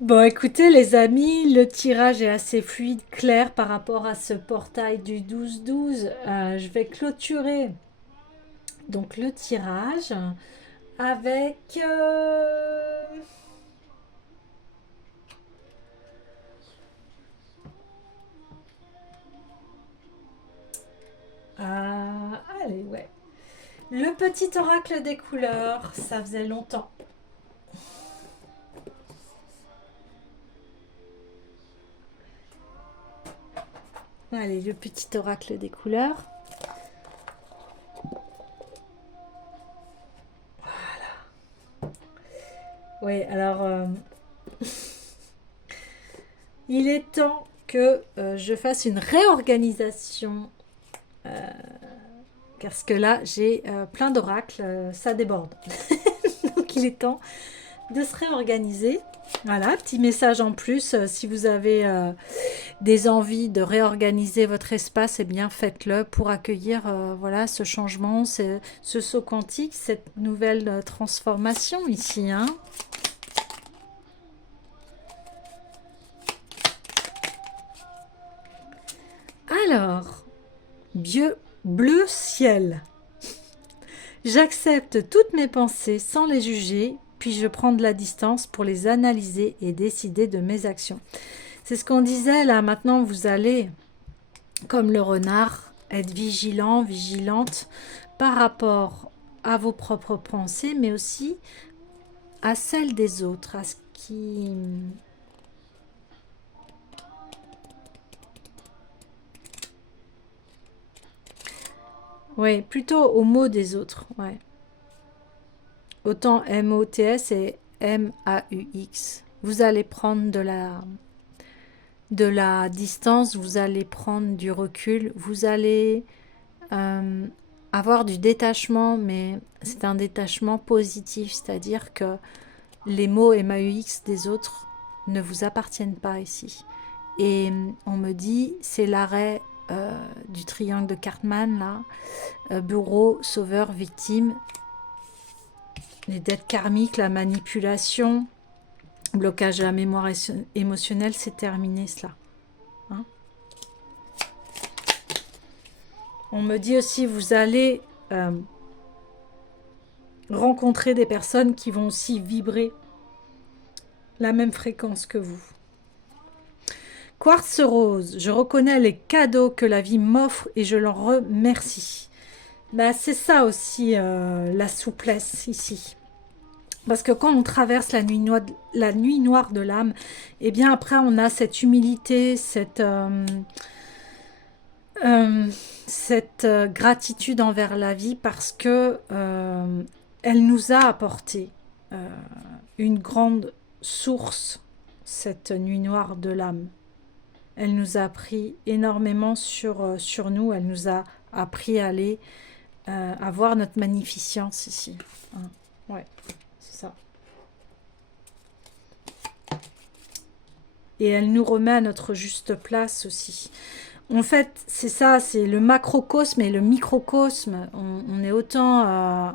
Bon, écoutez les amis, le tirage est assez fluide, clair par rapport à ce portail du 12-12. Je vais clôturer donc le tirage avec... allez, ouais. Le petit oracle des couleurs, ça faisait longtemps. Allez, le petit oracle des couleurs. Voilà. Oui, alors, il est temps que je fasse une réorganisation. Parce que là, j'ai plein d'oracles, ça déborde. Donc, il est temps de se réorganiser. Voilà, petit message en plus, si vous avez des envies de réorganiser votre espace, eh bien faites-le pour accueillir voilà, ce changement, ce saut quantique, cette nouvelle transformation ici. Hein. Alors, bleu ciel. J'accepte toutes mes pensées sans les juger, puis je prends de la distance pour les analyser et décider de mes actions. C'est ce qu'on disait là, maintenant vous allez, comme le renard, être vigilant, vigilante par rapport à vos propres pensées, mais aussi à celles des autres, à ce qui... Oui, plutôt aux mots des autres, ouais. Autant M-O-T-S et M-A-U-X. Vous allez prendre de la distance, vous allez prendre du recul, vous allez euh, avoir du détachement, mais c'est un détachement positif, c'est-à-dire que les mots M-A-U-X des autres ne vous appartiennent pas ici. Et on me dit, c'est l'arrêt du triangle de Cartman, là, bourreau, sauveur, victime, les dettes karmiques, la manipulation, blocage de la mémoire émotionnelle, c'est terminé cela. Hein. On me dit aussi, vous allez rencontrer des personnes qui vont aussi vibrer la même fréquence que vous. Quartz rose, je reconnais les cadeaux que la vie m'offre et je l'en remercie. Bah, c'est ça aussi la souplesse ici. Parce que quand on traverse la nuit noire de l'âme, eh bien après on a cette humilité, cette gratitude envers la vie parce que elle nous a apporté une grande source, cette nuit noire de l'âme. Elle nous a appris énormément sur nous, elle nous a appris à aller à voir notre magnificence ici. Hein. Ouais, c'est ça. Et elle nous remet à notre juste place aussi. En fait, c'est ça, c'est le macrocosme et le microcosme. On est autant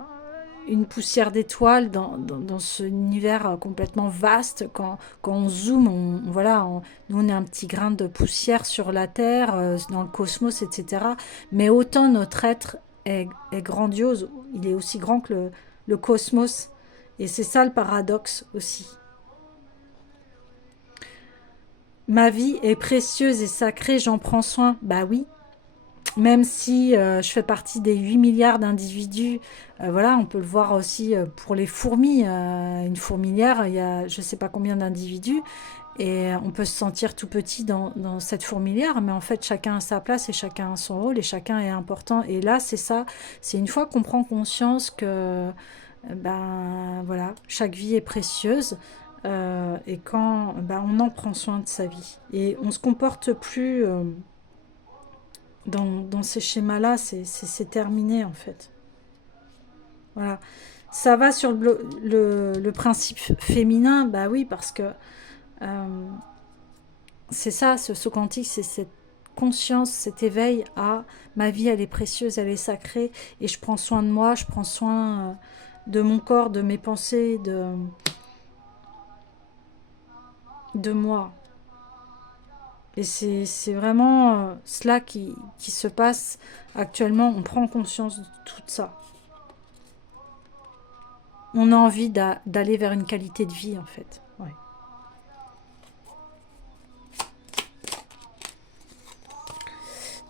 une poussière d'étoiles dans ce univers complètement vaste. Quand on zoome, voilà, nous on est un petit grain de poussière sur la Terre, dans le cosmos, etc. Mais autant notre être est grandiose, il est aussi grand que le cosmos. Et c'est ça le paradoxe aussi. Ma vie est précieuse et sacrée, j'en prends soin. Bah oui, même si je fais partie des 8 milliards d'individus, voilà, on peut le voir aussi pour les fourmis. Une fourmilière, il y a je ne sais pas combien d'individus, et on peut se sentir tout petit dans cette fourmilière, mais en fait, chacun a sa place et chacun a son rôle et chacun est important. Et là, c'est ça, c'est une fois qu'on prend conscience que, ben voilà, chaque vie est précieuse. Et quand ben, on en prend soin de sa vie et on se comporte plus dans ces schémas-là, c'est terminé en fait. Voilà. Ça va sur le principe féminin, bah oui, parce que c'est ça, ce saut quantique, c'est cette conscience, cet éveil à ma vie, elle est précieuse, elle est sacrée, et je prends soin de moi, je prends soin de mon corps, de mes pensées, de moi. Et c'est vraiment cela qui se passe actuellement. On prend conscience de tout ça. On a envie d'aller vers une qualité de vie, en fait. Ouais.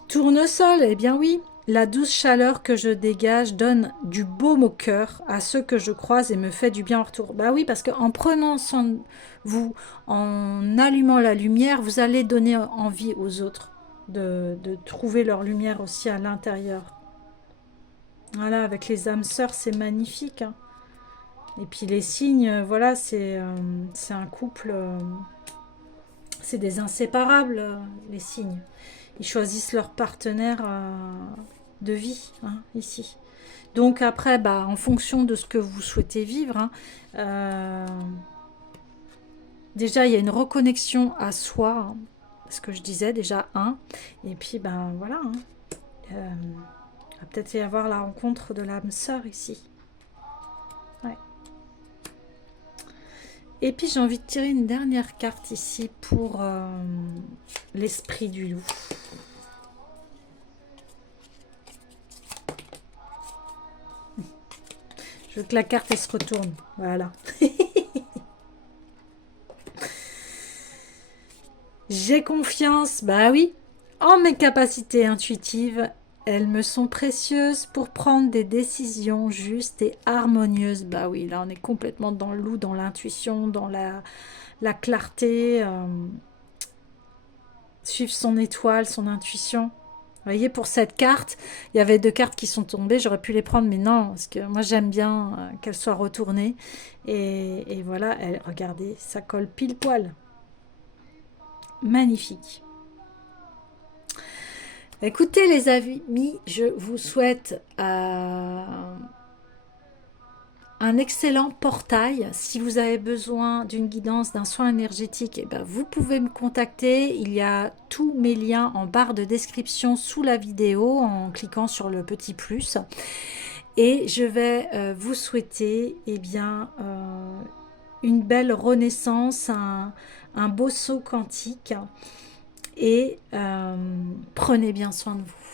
Tournesol, eh bien oui. La douce chaleur que je dégage donne du baume au cœur à ceux que je croise et me fait du bien en retour. Bah oui, parce qu'en prenant soin de vous, en allumant la lumière, vous allez donner envie aux autres de trouver leur lumière aussi à l'intérieur. Voilà, avec les âmes sœurs, c'est magnifique. Hein. Et puis les signes, voilà, c'est un couple, c'est des inséparables, les signes. Ils choisissent leur partenaire de vie, hein, ici. Donc après, bah, en fonction de ce que vous souhaitez vivre, hein, déjà il y a une reconnexion à soi, hein, ce que je disais déjà, et puis ben voilà, hein, il va peut-être y avoir la rencontre de l'âme sœur ici. Ouais. Et puis j'ai envie de tirer une dernière carte ici pour l'esprit du loup. Je veux que la carte elle se retourne. Voilà. J'ai confiance, bah oui, en mes capacités intuitives Elles me sont précieuses pour prendre des décisions justes et harmonieuses. Bah oui, là on est complètement dans le loup, dans l'intuition, dans la clarté, suivre son étoile, son intuition. Vous voyez, pour cette carte, il y avait deux cartes qui sont tombées, j'aurais pu les prendre, mais non, parce que moi j'aime bien qu'elles soient retournées. Et voilà, regardez, ça colle pile poil. Magnifique. Écoutez les amis, je vous souhaite un excellent portail. Si vous avez besoin d'une guidance, d'un soin énergétique, eh ben, vous pouvez me contacter. Il y a tous mes liens en barre de description sous la vidéo en cliquant sur le petit plus. Et je vais vous souhaiter une belle renaissance, un beau saut quantique. Et prenez bien soin de vous.